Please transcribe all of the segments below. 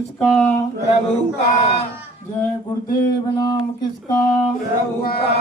किसका? प्रभु का। जय गुरुदेव नाम किसका? प्रभु का।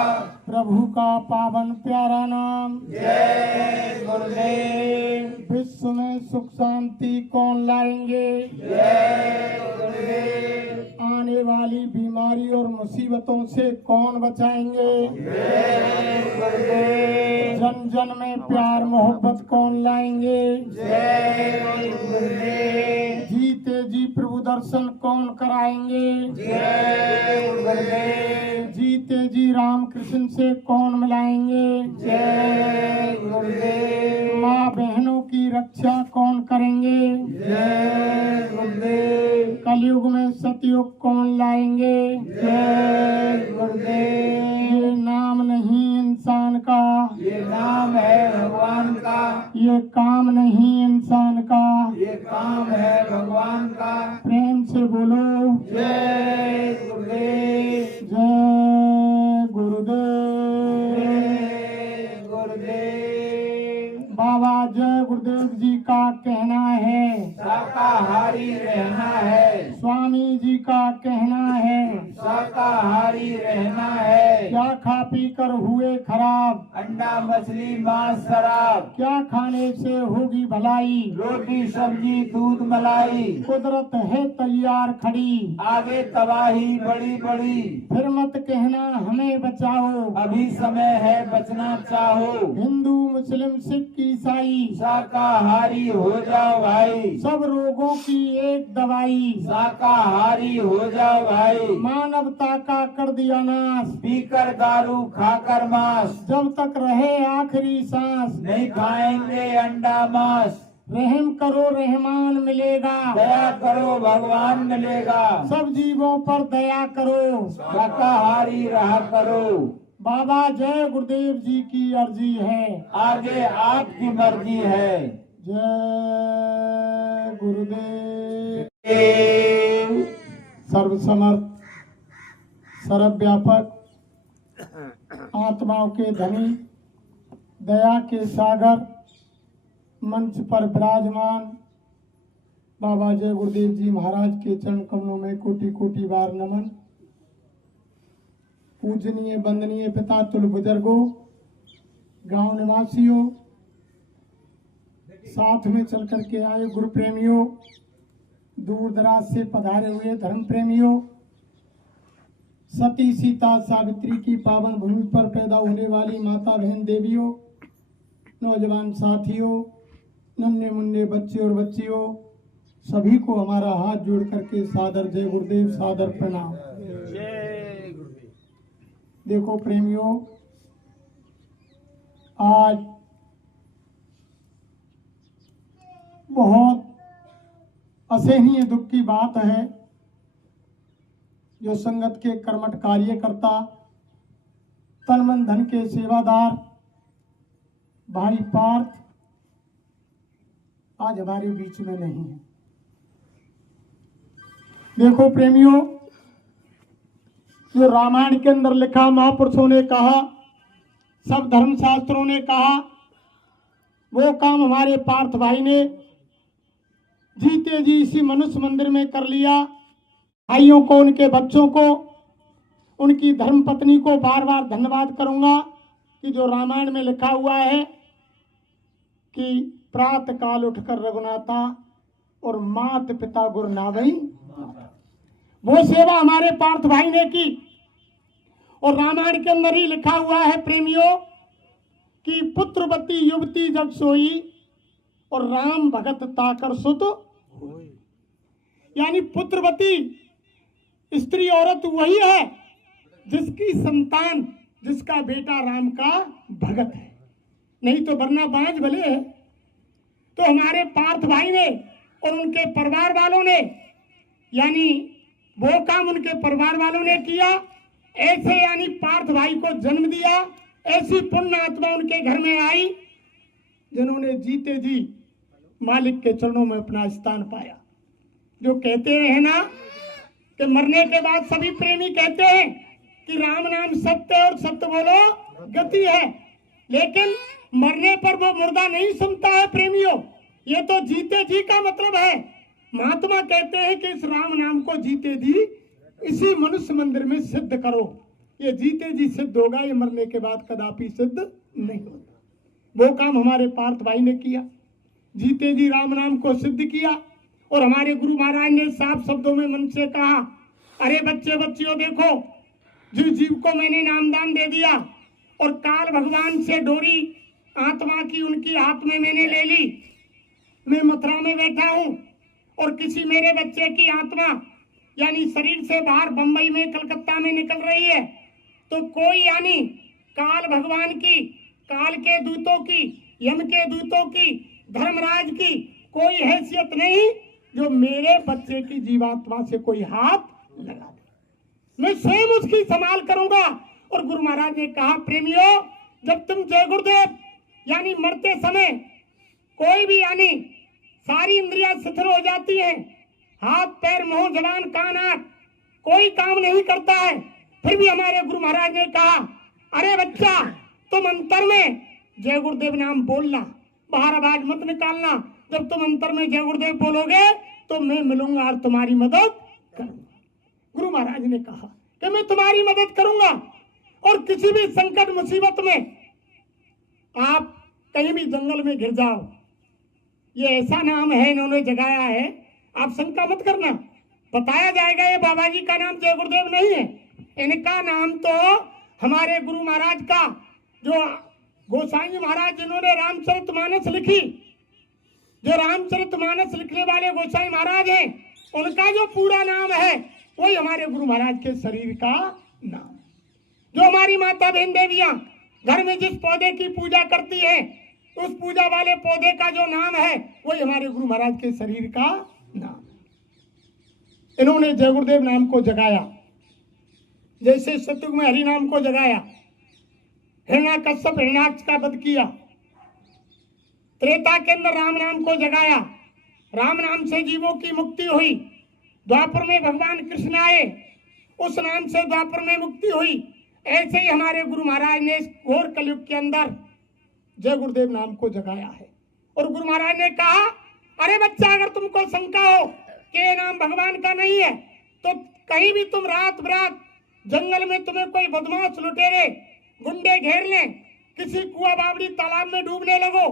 प्रभु का पावन प्यारा नाम। जय गुरुदेव। विश्व में सुख शांति कौन लाएंगे? जय गुरुदेव। आने वाली बीमारी और मुसीबतों से कौन बचाएंगे? जय गुरुदेव। जन जन में प्यार मोहब्बत कौन लाएंगे? जय गुरुदेव। जीते जी प्रभु दर्शन कौन कराएंगे? जय गुरुदेव। जीते जी राम कृष्ण से कौन मिलाएंगे? जय गुरुदेव। माँ बहनों की रक्षा कौन करेंगे? जय गुरुदेव। कलयुग में सतयुग कौन लाएंगे? जय गुरुदेव। ये नाम नहीं इंसान का, ये नाम है भगवान का। ये काम नहीं इंसान का। ये काम है भगवान का। प्रेम से बोलो जय गुरुदेव। जय गुरुदेव। जय गुरुदेव। बाबा जय गुरुदेव जी का कहना है शाकाहारी रहना है। स्वामी जी का कहना है शाकाहारी रहना है। क्या खा पी कर हुए खराब, अंडा मछली मांस शराब। क्या खाने से होगी भलाई, रोटी सब्जी दूध मलाई। कुदरत है तैयार खड़ी, आगे तबाही बड़ी बड़ी। फिर मत कहना हमें बचाओ। अभी समय है बचना चाहो। हिंदू मुस्लिम सिख ईसाई शाकाहारी हो जाओ भाई। सब रोगों की एक दवाई, शाकाहारी हो जाओ भाई। मानवता का कर दिया नाश। पीकर दारू खाकर मांस। जब तक रहे आखिरी सांस, नहीं खाएंगे अंडा मांस। रहम करो रहमान मिलेगा। दया करो भगवान मिलेगा। सब जीवों पर दया करो। शाकाहारी रहा करो। बाबा जय गुरुदेव जी की अर्जी है, आगे आपकी मर्जी है। जय गुरुदेव। जय सर्वसमर्थ सर्वव्यापक आत्माओं के धनी दया के सागर मंच पर विराजमान बाबा जय गुरुदेव जी महाराज के चरण कमलों में कोटि कोटि बार नमन। पूजनीय वंदनीय पिता तुल बुजुर्गों, गांव निवासियों, साथ में चल करके आए गुरु प्रेमियों, दूर दराज से पधारे हुए धर्म प्रेमियों, सती सीता सावित्री की पावन भूमि पर पैदा होने वाली माता बहन देवियों, नौजवान साथियों, नन्हे मुन्ने बच्चे और बच्चियों, सभी को हमारा हाथ जोड़ करके सादर जय गुरुदेव, सादर प्रणाम। जय गुरुदेव। देखो प्रेमियों, आज बहुत असहनीय दुख की बात है, जो संगत के कर्मठ कार्यकर्ता, तन मन धन के सेवादार भाई पार्थ आज हमारे बीच में नहीं है। देखो प्रेमियों, जो रामायण के अंदर लिखा, महापुरुषों ने कहा, सब धर्मशास्त्रों ने कहा, वो काम हमारे पार्थ भाई ने जीते जी इसी मनुष्य मंदिर में कर लिया। भाइयों को, उनके बच्चों को, उनकी धर्म पत्नी को बार बार धन्यवाद करूंगा कि जो रामायण में लिखा हुआ है कि प्रातः काल उठकर रघुनाथा और मात पिता गुरु नावई, वो सेवा हमारे पार्थ भाई ने की। और रामायण के अंदर ही लिखा हुआ है प्रेमियों कि पुत्रवती युवती जग सोई और राम भगत ताकर सुत, यानी पुत्रवती स्त्री औरत वही है जिसकी संतान, जिसका बेटा राम का भगत है, नहीं तो वरना बांझ भले है। तो हमारे पार्थ भाई ने और उनके परिवार वालों ने, यानी वो काम उनके परिवार वालों ने किया, ऐसे यानी पार्थ भाई को जन्म दिया, ऐसी पुण्य आत्मा उनके घर में आई जिन्होंने जीते जी मालिक के चरणों में अपना स्थान पाया। जो कहते हैं ना कि मरने के बाद सभी प्रेमी कहते हैं कि राम नाम सत्य है और सत्य बोलो गति है, लेकिन मरने पर वो मुर्दा नहीं सुनता है प्रेमियों। ये तो जीते जी का मतलब है महात्मा कहते हैं कि इस राम नाम को जीते जी इसी मनुष्य मंदिर में सिद्ध करो। ये जीते जी सिद्ध होगा, ये मरने के बाद कदापि सिद्ध नहीं होता। वो काम हमारे पार्थ भाई ने किया, जीते जी राम नाम को सिद्ध किया। और हमारे गुरु महाराज ने साफ शब्दों में मन से कहा, अरे बच्चे बच्चियों देखो, जिस जीव को मैंने नामदान दे दिया और काल भगवान से डोरी आत्मा की उनकी हाथ में मैंने ले ली, मैं मथुरा में बैठा हूं और किसी मेरे बच्चे की आत्मा यानी शरीर से बाहर बंबई में कलकत्ता में निकल रही है, तो कोई यानी काल भगवान की, काल के दूतों की, यम के दूतों की, धर्मराज की कोई हैसियत नहीं जो मेरे बच्चे की जीवात्मा से कोई हाथ लगा दे। मैं स्वयं उसकी संभाल करूंगा। और गुरु महाराज ने कहा, प्रेमियों, जब तुम जय गुरुदेव यानी मरते समय कोई भी यानी सारी इंद्रियां शिथिल हो जाती हैं, हाथ पैर मुंह जबान कान आंख कोई काम नहीं करता है, फिर भी हमारे गुरु महाराज ने कहा, अरे बच्चा तुम अंतर में जय गुरुदेव नाम बोलना, बाहर आवाज मत निकालना। जब तुम अंतर में जय गुरुदेव बोलोगे तो मैं मिलूंगा और तुम्हारी मदद करूंगा। गुरु महाराज ने कहा कि मैं तुम्हारी मदद करूंगा और किसी भी संकट मुसीबत में आप कहीं भी जंगल में घिर जाओ, ये ऐसा नाम है इन्होंने जगाया है, आप शंका मत करना, बताया जाएगा। ये बाबा जी का नाम जय गुरुदेव नहीं है, इनका नाम तो हमारे गुरु महाराज का, जो गोसाई महाराज जिन्होंने रामचरितमानस लिखी, जो रामचरितमानस लिखने वाले गोसाई महाराज हैं, उनका जो पूरा नाम है वही हमारे गुरु महाराज के शरीर का नाम। जो हमारी माता बहन देवियां घर में जिस पौधे की पूजा करती है, उस पूजा वाले पौधे का जो नाम है वही हमारे गुरु महाराज के शरीर का नाम। इन्होंने जय गुरुदेव नाम को जगाया, जैसे सतयुग में हरि नाम को जगाया, हिरण्याकश्यप हिरण्याक्ष का वध किया, त्रेता के अंदर राम नाम को जगाया, राम नाम से जीवों की मुक्ति हुई। द्वापर में भगवान कृष्ण आए, उस नाम से द्वापर में मुक्ति हुई। ऐसे ही हमारे गुरु महाराज ने इस घोर कलयुग के अंदर जय गुरुदेव नाम को जगाया है। और गुरु महाराज ने कहा, अरे बच्चा, अगर तुमको शंका हो कि ये नाम भगवान का नहीं है, तो कहीं भी तुम रात बरात जंगल में तुम्हें कोई बदमाश लुटेरे गुंडे घेर लें, किसी कुआ बावड़ी तालाब में डूबने लगो,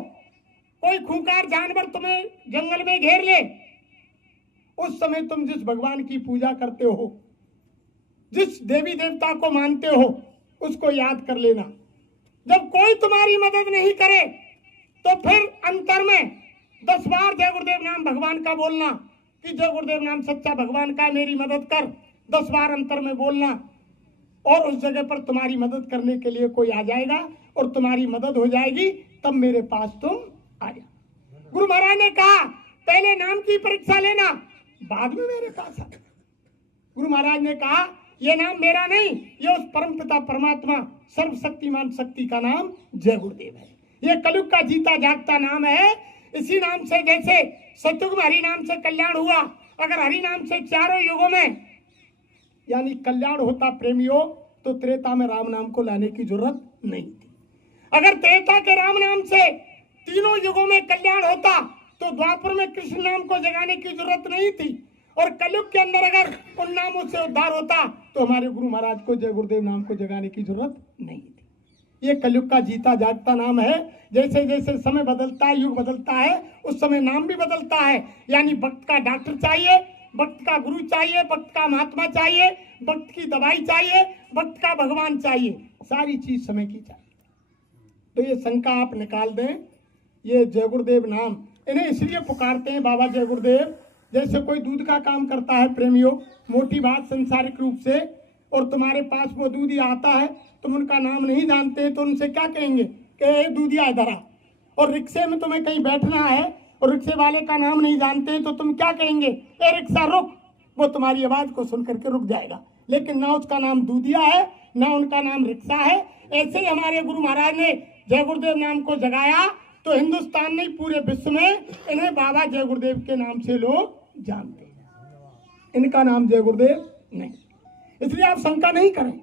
कोई खूंखार जानवर तुम्हें जंगल में घेर ले, उस समय तुम जिस भगवान की पूजा करते हो, जिस देवी देवता को मानते हो, उसको याद कर लेना। जब कोई तुम्हारी मदद नहीं करे तो फिर अंतर में 10 बार जय गुरुदेव नाम भगवान का बोलना कि जय गुरुदेव नाम सच्चा भगवान का, मेरी मदद कर, 10 बार अंतर में बोलना, और उस जगह पर तुम्हारी मदद करने के लिए कोई आ जाएगा और तुम्हारी मदद हो जाएगी, तब मेरे पास तुम आ जाओ। गुरु महाराज ने कहा, पहले नाम की परीक्षा लेना, बाद में मेरे पास आ। गुरु महाराज ने कहा, ये नाम मेरा नहीं, ये उस परमपिता परमात्मा सर्वशक्तिमान शक्ति का नाम जय गुरुदेव है। ये कलयुग का जीता जागता नाम है। इसी नाम से जैसे सतयुग में हरि नाम से कल्याण हुआ, अगर हरि नाम से चारों युगों में यानी कल्याण होता प्रेमियों, तो त्रेता में राम नाम को लाने की जरूरत नहीं थी। अगर त्रेता के राम नाम से तीनों युगों में कल्याण होता तो द्वापर में कृष्ण नाम को जगाने की जरूरत नहीं थी, और कलयुग के अंदर अगर उन नामों से उद्धार होता तो हमारे गुरु महाराज को जय गुरुदेव नाम को जगाने की जरूरत नहीं थी। ये कलयुग का जीता जागता नाम है। जैसे जैसे समय बदलता है, युग बदलता है, उस समय नाम भी बदलता है। यानी वक्त का डॉक्टर चाहिए, वक्त का गुरु चाहिए, वक्त का महात्मा चाहिए, वक्त की दवाई चाहिए, वक्त का भगवान चाहिए, सारी चीज समय की चाहिए। तो ये शंका आप निकाल दें, ये जय गुरुदेव नाम इन्हें इसलिए पुकारते हैं बाबा जय गुरुदेव, जैसे कोई दूध का काम करता है प्रेमियों, मोटी बात संसारिक रूप से, और तुम्हारे पास वो दूधिया आता है, तुम उनका नाम नहीं जानते तो उनसे क्या कहेंगे कि दूधिया इधर आ। और रिक्शे में तुम्हें कहीं बैठना है और रिक्शे वाले का नाम नहीं जानते तो तुम क्या कहेंगे, ए रिक्शा रुक, वो तुम्हारी आवाज को सुन करके रुक जाएगा, लेकिन ना उसका नाम दूधिया है ना उनका नाम रिक्शा है। ऐसे ही हमारे गुरु महाराज ने जय गुरुदेव नाम को जगाया तो हिंदुस्तान नहीं पूरे विश्व में इन्हें बाबा जय गुरुदेव के नाम से लोग जानते हैं। इनका नाम जय गुरुदेव नहीं, इसलिए आप शंका नहीं करें।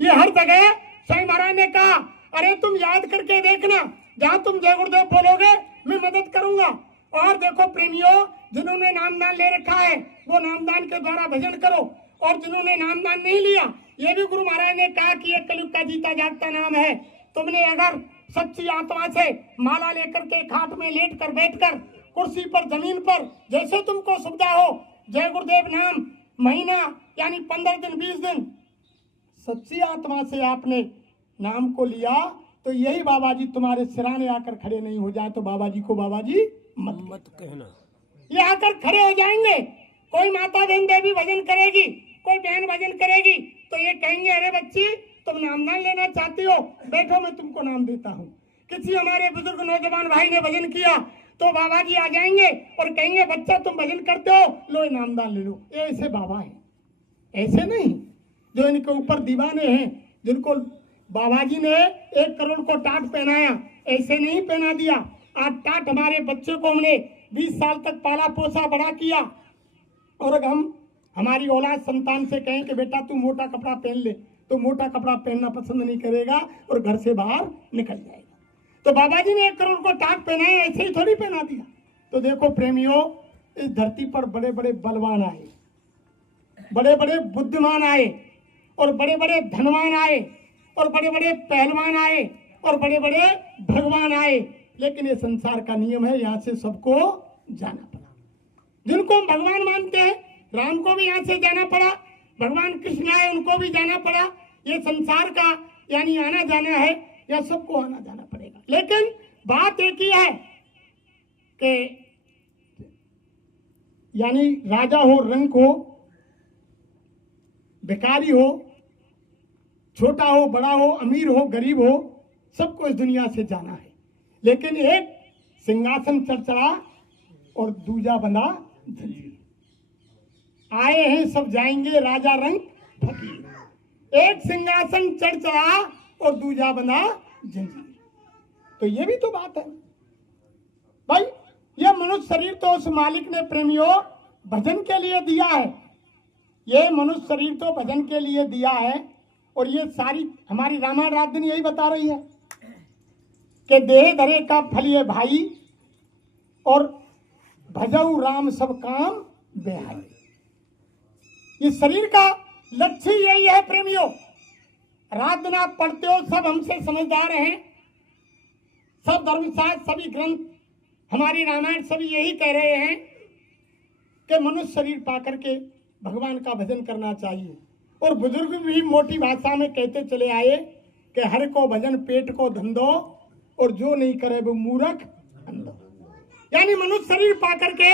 ये हर जगह साईं महाराज ने कहा, अरे तुम याद करके देखना, जहां तुम जय गुरुदेव बोलोगे मैं मदद करूंगा, और देखो प्रेमियों, जिन्होंने नामदान ले रखा है वो नामदान के द्वारा भजन करो, और जिन्होंने नामदान नहीं लिया, ये भी गुरु महाराज ने कहा कि ये कलयुग का जीता जागता नाम है। तुमने अगर सच्ची आत्मा से माला लेकर के खाट में लेट कर बैठकर कुर्सी पर जमीन पर जैसे तुमको सुविधा हो जय गुरुदेव नाम महीना यानी 15 दिन 20 दिन सच्ची आत्मा से आपने नाम को लिया, तो यही बाबा जी तुम्हारे सिराने आकर खड़े नहीं हो जाए तो बाबा जी को बाबा जी मत कहना। ये आकर खड़े हो जाएंगे, कोई माता बहन देवी भजन करेगी, कोई बहन भजन करेगी, तो ये कहेंगे अरे बच्ची तुम नामदान लेना चाहती हो, बैठो मैं तुमको नाम देता हूँ। किसी हमारे बुजुर्ग नौजवान भाई ने भजन किया तो बाबा जी आ जाएंगे और कहेंगे बच्चा तुम भजन करते हो, लो नामदान ले लो। ये ऐसे बाबा हैं, ऐसे नहीं जो इनके ऊपर दीवाने हैं, जिनको बाबा जी ने 1 करोड़ को टाट पहनाया, ऐसे नहीं पहना दिया। आज टाट हमारे बच्चे को हमने 20 साल तक पाला पोसा बड़ा किया, और अगर हम हमारी औलाद संतान से कहें कि बेटा तू मोटा कपड़ा पहन ले, तो मोटा कपड़ा पहनना पसंद नहीं करेगा और घर से बाहर निकल जाएगा। तो बाबा जी ने 1 करोड़ को टाट पहनाया, ऐसे ही थोड़ी पहना दिया। तो देखो प्रेमियों, इस धरती पर बड़े बड़े बलवान आए, बड़े बड़े बुद्धिमान आए, और बड़े बड़े धनवान आए, और बड़े बड़े पहलवान आए, और बड़े बड़े भगवान आए, लेकिन ये संसार का नियम है, यहाँ से सबको जाना पड़ा। जिनको हम भगवान मानते हैं, राम को भी यहाँ से जाना पड़ा, भगवान कृष्ण आए उनको भी जाना पड़ा। ये संसार का यानी आना जाना है, या सबको आना जाना पड़ेगा। लेकिन बात एक ही है कि यानी राजा हो, रंक हो, भिखारी हो, छोटा हो, बड़ा हो, अमीर हो, गरीब हो, सबको इस दुनिया से जाना है। लेकिन एक सिंहासन चढ़ा और दूजा बंधा जंजीर। आए हैं सब जाएंगे राजा रंग फकीर। एक सिंहासन चढ़ा और दूजा बंधा जंजीर। तो ये भी तो बात है भाई, ये मनुष्य शरीर तो उस मालिक ने प्रेमियों भजन के लिए दिया है। ये मनुष्य शरीर तो भजन के लिए दिया है, और ये सारी हमारी रामायण रात दिन यही बता रही है कि देह धरे का फल ये भाई, और भजऊ राम सब काम बेहाई। इस शरीर का लक्ष्य यही है प्रेमियों। रात दिन आप पढ़ते हो, सब हमसे समझदार हैं, सब धर्मशास्त्र सभी ग्रंथ हमारी रामायण सभी यही कह रहे हैं कि मनुष्य शरीर पाकर के भगवान का भजन करना चाहिए। और बुजुर्ग भी मोटी भाषा में कहते चले आए कि हर को भजन पेट को धंधो, और जो नहीं करे वो मूर्ख अंधो। यानी मनुष्य शरीर पाकर के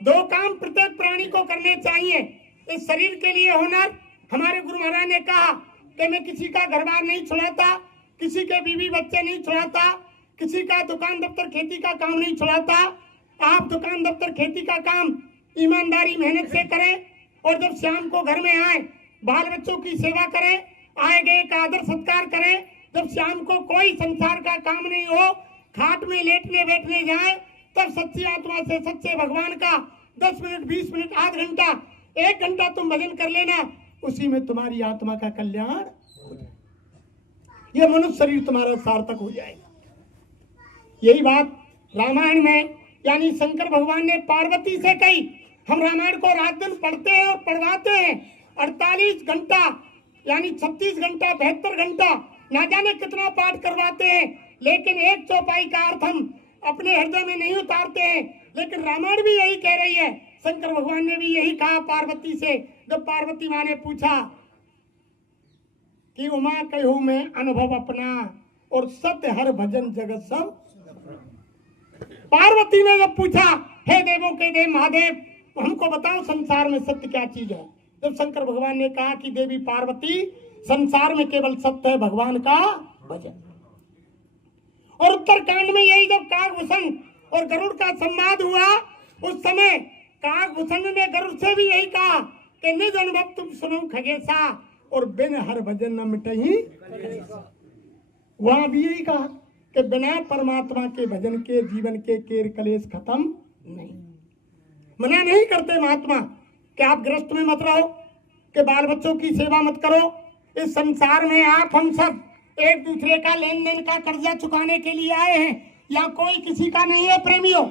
2 काम प्रत्येक प्राणी को करने चाहिए। इस शरीर के लिए हुनर, हमारे गुरु महाराज ने कहा कि मैं किसी का घर बार नहीं छुड़ाता, किसी के बीवी बच्चे नहीं छुड़ाता, किसी का दुकान दफ्तर खेती का काम नहीं छुड़ाता। आप दुकान दफ्तर खेती का काम ईमानदारी मेहनत से करें, और जब शाम को घर में आए बाल बच्चों की सेवा करें, आए गए का आदर सत्कार करें। जब शाम को कोई संसार का काम नहीं हो, खाट में लेटने बैठने जाए, तब सच्ची आत्मा से सच्चे भगवान का 10 मिनट 20 मिनट आध घंटा 1 घंटा तुम भजन कर लेना, उसी में तुम्हारी आत्मा का कल्याण हो जाए। यह मनुष्य शरीर तुम्हारा सार्थक हो जाएगा। यही बात रामायण में यानी शंकर भगवान ने पार्वती से कही। हम रामायण को रात दिन पढ़ते हैं और पढ़वाते हैं, 48 घंटा यानी 36 घंटा 72 घंटा ना जाने कितना पाठ करवाते हैं, लेकिन एक चौपाई का अर्थ हम अपने हृदय में नहीं उतारते हैं। लेकिन रामायण भी यही कह रही है, शंकर भगवान ने भी यही कहा पार्वती से। जब पार्वती माँ ने पूछा कि उमा कहूँ मैं अनुभव अपना, और सत्य हर भजन जगत सब। पार्वती ने जब पूछा हे देवों के देव महादेव, हमको बताओ संसार में सत्य क्या चीज है। जब शंकर भगवान ने कहा कि देवी पार्वती, संसार में केवल सत्य है भगवान का भजन। और उत्तरकांड में यही जब काकभूषण और गरुड़ का संवाद हुआ, उस समय काकभूषण ने गरुड़ से भी यही कहा कि निज अनुभव तुम सुनो खगेशा, और बिन हर भजन न मिटही। वहां भी यही कहा कि बिना परमात्मा के भजन के जीवन के केर कलेश खत्म नहीं। मना नहीं करते महात्मा कि आप गृहस्थ में मत रहो, कि बाल बच्चों की सेवा मत करो। इस संसार में आप हम सब एक दूसरे का लेन देन का कर्जा चुकाने के लिए आए हैं, या कोई किसी का नहीं है प्रेमियों।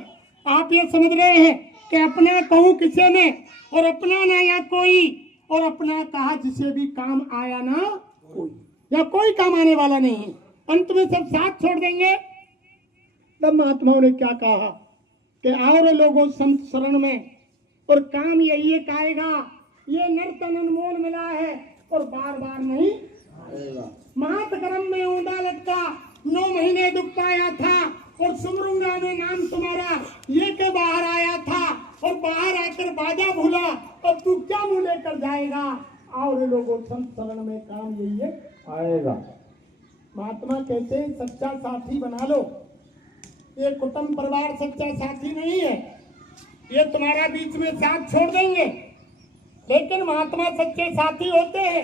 आप ये समझ रहे हैं कि अपना कहूँ किसे ने और अपना ना या कोई, और अपना कहा जिसे भी काम आया ना कोई, या कोई काम आने वाला नहीं है, अंत में सब साथ छोड़ देंगे। तब महात्माओं ने क्या कहा कि आओ रे लोगों संत शरण में, और काम यही एक आएगा, ये नर तन अनमोल मिला है और बार बार नहीं आएगा। मात गर्म में ऊंधा लटका 9 महीने दुख पाया था, और सुमरूंगा में नाम तुम्हारा ये के बाहर आया था, और बाहर आकर बाजा भूला, और तू क्या मुंह लेकर जाएगा। आओ रे लोगों संत शरण में, काम यही है आएगा। महात्मा कहते हैं सच्चा साथी बना लो। ये कुटुंब परिवार सच्चा साथी नहीं है, ये तुम्हारा बीच में साथ छोड़ देंगे। लेकिन महात्मा सच्चे साथी होते हैं,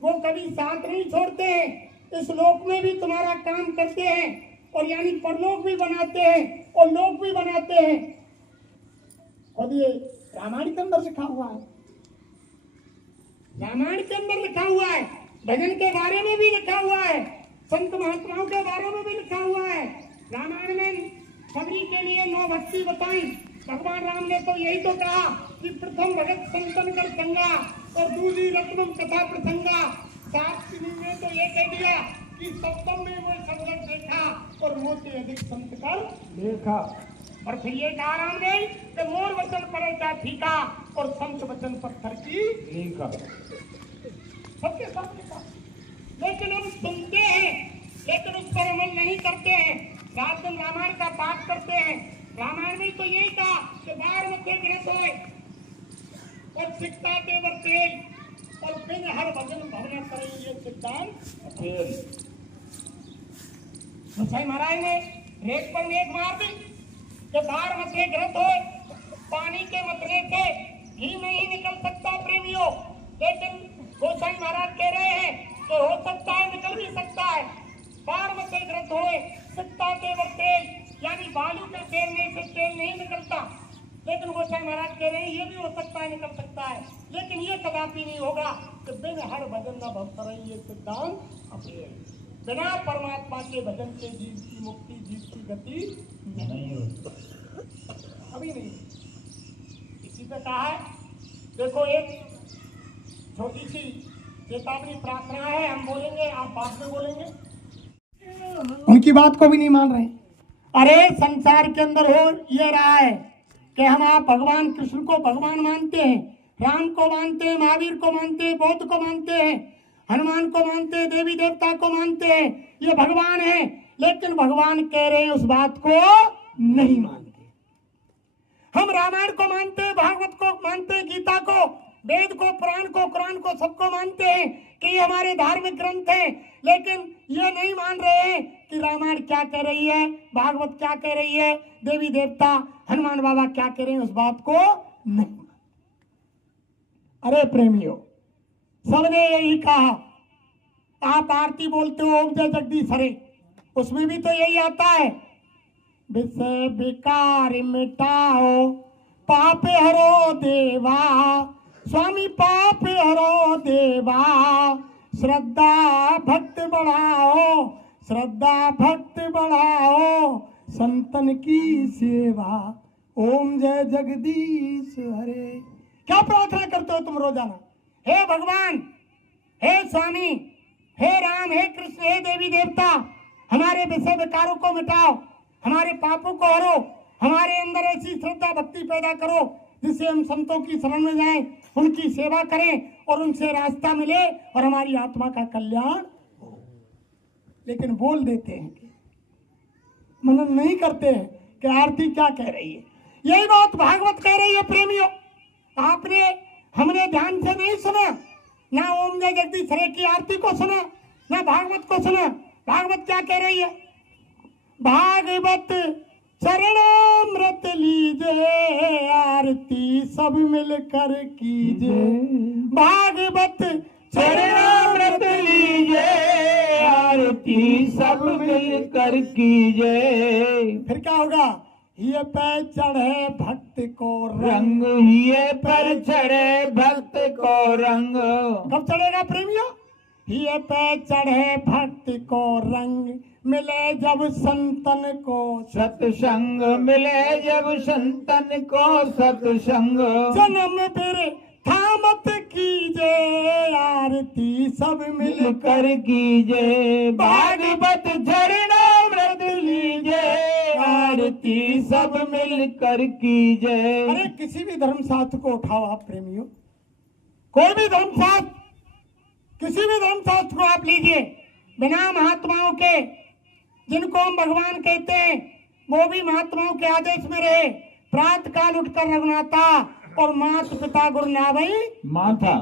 वो कभी साथ नहीं छोड़ते हैं। इस लोक में भी तुम्हारा काम करते हैं, और यानी परलोक भी बनाते हैं और लोक भी बनाते हैं। और ये रामायण के अंदर लिखा हुआ है, रामायण के अंदर लिखा हुआ है, भजन के बारे में भी लिखा हुआ है, संत महात्माओं के बारे में भी लिखा हुआ है। रामायण में सभी के लिए 9 भक्ति बताई। भगवान राम ने तो यही तो कहा कि प्रथम भगत संतन कर संगा, और दूसरी रत्नम कथा प्रसंगा। 7 ने तो ये कह दिया कि सप्तम में वो संगत देखा, और मोटे अधिक संत कर देखा। और फिर ये कहा राम ने कि मोर वचन पड़े क्या ठीका, और संत वचन पत्थर की लीका। सबके साथ लिखा। लेकिन हम सुनते हैं, लेकिन उस पर अमल नहीं करते हैं। रात दिन रामायण का पाठ करते हैं। रामायण में तो यही कहा कि बार मध्य ग्रस्त होए और सिक्का के वर्तेल, और बिन हर भजन भवना करें, ये सिद्धांत अखेल। गोसाई महाराज ने रेत पर नेक मार दी कि बार मध्य ग्रस्त होए, पानी के मतले से घी नहीं निकल सकता प्रेमियों। लेकिन गोसाई महाराज कह रहे हैं कि हो सकता है, निकल भी सकता है। बार मध्य ग्रस्त होए, सिक्का के वर्तेल, यानी बालू के फेरने से तेल नहीं निकलता। लेकिन गोसाई महाराज कह रहे हैं ये भी हो सकता है, निकल सकता है, लेकिन ये कदापि नहीं होगा कि बिन हर भजन न भव करें, ये सिद्धांत अखेल। बिना परमात्मा के भजन के जीव की मुक्ति, जीव की गति नहीं होती, अभी नहीं। इसी पे कहा है, देखो एक छोटी सी चेतावनी प्रार्थना है, हम बोलेंगे, आप बाद में बोलेंगे। उनकी बात को भी नहीं मान रहे। अरे संसार के अंदर हो ये रहा है कि हम आप भगवान कृष्ण को भगवान मानते हैं, राम को मानते हैं, महावीर को मानते हैं, बौद्ध को मानते हैं, हनुमान को मानते हैं, देवी देवता को मानते हैं, ये भगवान है। लेकिन भगवान कह रहे हैं उस बात को नहीं मानते। हम रामायण को मानते हैं, भागवत को मानते हैं, गीता को, वेद को, पुराण को, कुरान को, सबको मानते हैं कि ये हमारे धार्मिक ग्रंथ हैं। लेकिन ये नहीं मान रहे हैं कि रामायण क्या कह रही है, भागवत क्या कह रही है, देवी देवता, हनुमान बाबा क्या कह रहे हैं, उस बात को नहीं। अरे प्रेमियों, सबने यही कहा। आप आरती बोलते हो ओम जय जगदीश हरे, उसमें भी तो यही आता है, विषय विकार मिटाओ पाप हरो देवा, स्वामी पाप हरो देवा, श्रद्धा भक्त बढ़ाओ, श्रद्धा भक्त बढ़ाओ, संतन की सेवा, ओम जय जगदीश हरे। क्या प्रार्थना करते हो तुम रोजाना? हे भगवान, हे स्वामी, हे राम, हे कृष्ण, हे देवी देवता, हमारे विषय विकारों को मिटाओ, हमारे पापों को हरो, हमारे अंदर ऐसी श्रद्धा भक्ति पैदा करो जिससे हम संतों की शरण में जाएं, उनकी सेवा करें और उनसे रास्ता मिले और हमारी आत्मा का कल्याण हो। लेकिन बोल देते हैं, मनन नहीं करते हैं कि आरती क्या कह रही है। यही बात भागवत कह रही है प्रेमियों। आपने, हमने ध्यान से नहीं सुना, ना ओम जय जगदीश हरे की आरती को सुना, ना भागवत को सुना। भागवत क्या कह रही है? भागवत चरणामृत लीजिए, आरती सब मिलकर कीजिए। भागवत चरणामृत लीजिए, आरती सब मिलकर कीजिए। फिर क्या होगा? ये पे चढ़े भक्त को रंग, ये पर चढ़े भक्त को रंग। कब चढ़ेगा प्रेमियों? ये पे चढ़े भक्त को रंग, मिले जब संतन को, सत्संग मिले जब संतन को सत्संग, जन्म फिर थामत कीजे आरती सब मिल मिलकर कीजे, भागवत झरणामृत लीजे, आरती सब मिलकर कीजे। अरे किसी भी धर्मशास्त्र को उठाओ आप प्रेमियों, कोई भी धर्मशास्त्र, किसी भी धर्मशास्त्र को आप लीजिए, बिना महात्माओं के, जिनको हम भगवान कहते हैं, वो भी महात्माओं के आदेश में रहे। प्रातः काल उठकर रघुनाथा और माता पिता गुरु नावई माथा,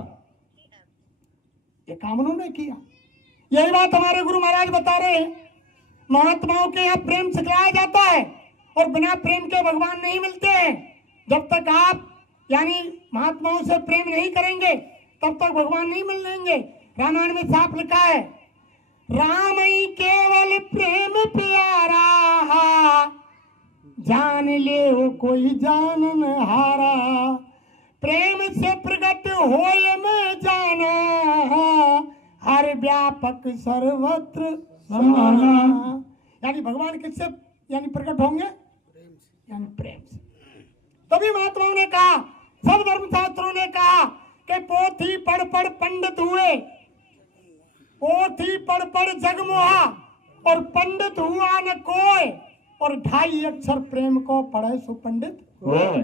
ये काम उन्होंने किया। यही बात हमारे गुरु महाराज बता रहे हैं। महात्माओं के यहाँ प्रेम सिखलाया जाता है और बिना प्रेम के भगवान नहीं मिलते हैं। जब तक आप यानी महात्माओं से प्रेम नहीं करेंगे तब तक भगवान नहीं मिल लेंगे। रामायण में साफ लिखा है, राम ही केवल प्रेम प्यारा, जान ले वो कोई जानन हारा, प्रेम से प्रकट होए में जाना, हर व्यापक सर्वत्र समाना। यानी भगवान किससे यानी प्रकट होंगे, यानी प्रेम से। तभी महात्माओं ने कहा, सब धर्मशास्त्रों ने कहा कि पोथी पढ़ पढ़ पंडित हुए, पोथी पढ़ पढ़ जग मोहा, और पंडित हुआ न कोई, और 2.5 अक्षर प्रेम को पढ़े सो पंडित होए।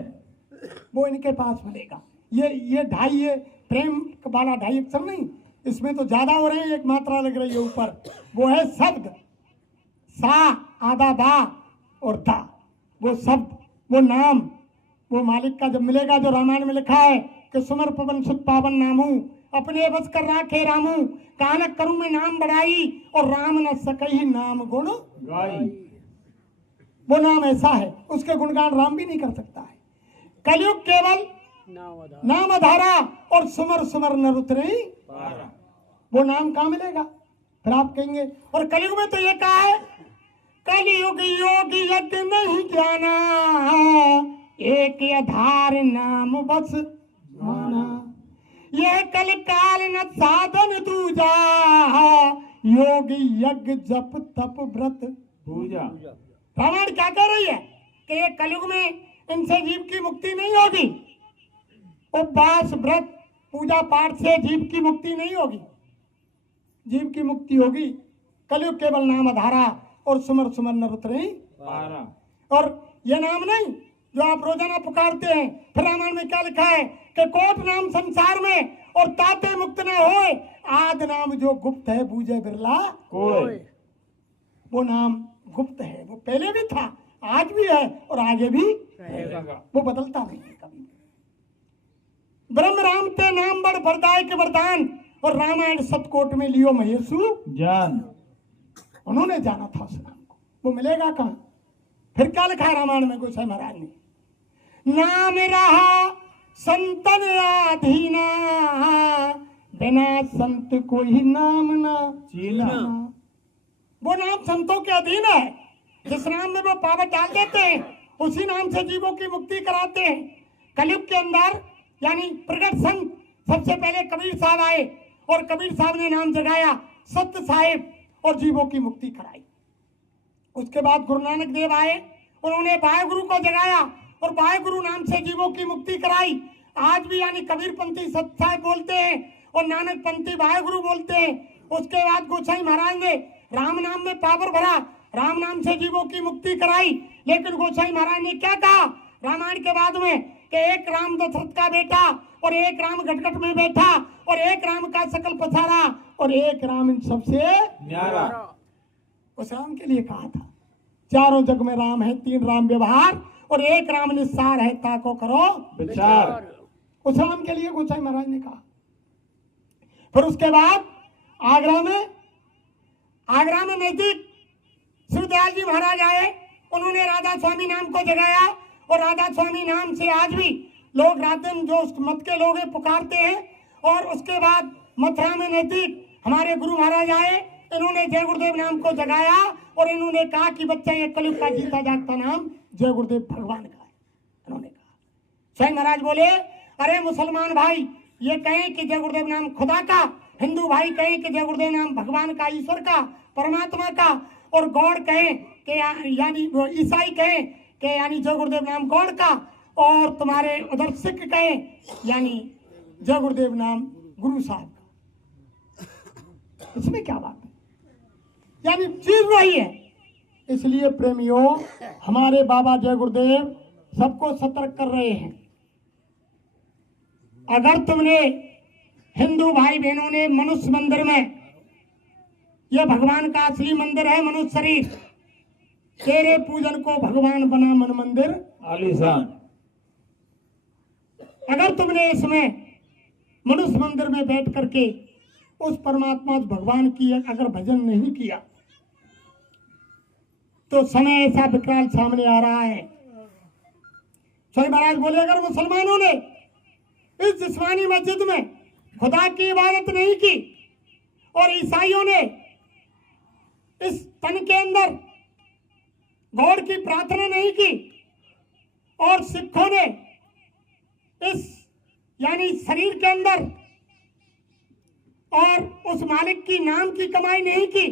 वो इनके पास मिलेगा। ये 2.5 ये प्रेम वाला 2.5 अक्षर नहीं, इसमें तो ज्यादा हो रहे हैं, एक मात्रा लग रही है ऊपर, वो है शब्द, सा आधा बा और दा, वो शब्द, वो नाम, वो मालिक का जब मिलेगा, जो रामायण में लिखा है कि सुमर पवन सुत पावन नामू, अपने बस कर राखे रामू, कानक करूं में नाम बढ़ाई, और राम न सकई नाम गुण गाई। वो नाम ऐसा है, उसके गुणगान राम भी नहीं कर सकता है। कलयुग केवल नाम आधारा, और सुमर सुमर नर उतरे, वो नाम कहाँ मिलेगा? फिर आप कहेंगे, और कलयुग में तो ये कहा है, कलयुग योगी यज्ञ नहीं जाना, एक आधार नाम बस माना, यह कल काल न साधन दूजा, योगी यज्ञ जप तप व्रत पूजा। रामायण क्या कह रही है कि ये कलयुग में इनसे जीव की मुक्ति नहीं होगी, उपवास व्रत पूजा पाठ से जीव की मुक्ति नहीं होगी। जीव की मुक्ति होगी कलयुग केवल नाम आधारा, और सुमर सुमर नर उतरे। और ये नाम नहीं जो आप रोजाना पुकारते हैं। फिर रामायण में क्या लिखा है कि कोट नाम संसार में, और ताते मुक्त न होए, आद नाम जो गुप्त है बूझे बिरला कोई। वो नाम गुप्त है, वो पहले भी था, आज भी है, और आगे भी रहेगा, वो बदलता नहीं है कभी। ब्रह्म राम ते नाम बड़ वरदाय के वरदान, और रामायण सतकोट में लियो महेशु जान। उन्होंने जाना था उस नाम को, वो मिलेगा कहाँ? फिर क्या लिखा है रामायण में गोसाई महाराज ने, नाम रहा संतन आधीना, बिना संत कोई नाम ना चीना। वो नाम संतों के अधीन है, जिस नाम में वो पावर डाल देते हैं उसी नाम से जीवों की मुक्ति कराते हैं। कलयुग के अंदर यानी प्रगट संत सबसे पहले कबीर साहब आए, और कबीर साहब ने नाम जगाया सत्य साहिब, और जीवों की मुक्ति कराई। उसके बाद गुरु नानक देव आए, उन्होंने बाय गुरु को जगाया, और बाय गुरु नाम से जीवों की मुक्ति कराई। आज भी यानी कबीर पंथी सत्य साहिब बोलते हैं, और नानक पंथी बाय गुरु बोलते हैं। उसके बाद गोसाई महाराज ने राम नाम में पावर भरा, राम नाम से जीवों की मुक्ति कराई। लेकिन गोसाई महाराज ने क्या कहा रामायण के बाद में कि एक राम दशरथ का बेटा, और एक राम घटघट में बैठा, और एक राम का सकल पसारा, और एक राम इन सबसे न्यारा। उस राम के लिए कहा था, चारों जग में राम है, 3 राम व्यवहार, और एक राम निस्सार है, ताको करो विचार। उस राम के लिए गोसाई महाराज ने कहा। फिर उसके बाद आगरा में नजदीक शिवदयाल जी महाराज आए, उन्होंने राधा स्वामी नाम को जगाया, और राधा स्वामी नाम से आज भी लोग राधे जो उस मत के लोग हैं पुकारते हैं। और उसके बाद मथुरा में नजदीक हमारे गुरु महाराज आए, इन्होंने जय गुरुदेव नाम को जगाया, और इन्होंने कहा कि बच्चा ये कलयुग का जीता जागता नाम जय गुरुदेव भगवान का है। इन्होंने कहा, स्वयं महाराज बोले, अरे मुसलमान भाई ये कहें कि जय गुरुदेव नाम खुदा का, हिंदू भाई कहें कि जय गुरुदेव नाम भगवान का, ईश्वर का, परमात्मा का, और गौड़ कहें कि यानी वो ईसाई कहें कि यानी जय गुरुदेव नाम गौड़ का, और तुम्हारे उधर सिख कहें यानी जय गुरुदेव नाम गुरु साहब का। इसमें क्या बात है, यानी चीज वही है। इसलिए प्रेमियों, हमारे बाबा जय गुरुदेव सबको सतर्क कर रहे हैं। अगर तुमने हिंदू भाई बहनों ने मनुष्य मंदिर में, यह भगवान का असली मंदिर है मनुष्य शरीर, तेरे पूजन को भगवान बना मन मंदिर आलीशान। अगर तुमने इसमें मनुष्य मंदिर में बैठ करके उस परमात्मा उस भगवान की अगर भजन नहीं किया तो समय ऐसा विकराल सामने आ रहा है। स्वामी महाराज बोले, अगर मुसलमानों ने इस जिस्मानी मस्जिद में खुदा की इबादत नहीं की और ईसाइयों ने इस तन के अंदर गॉड की प्रार्थना नहीं की और सिखों ने इस यानी शरीर के अंदर और उस मालिक की नाम की कमाई नहीं की,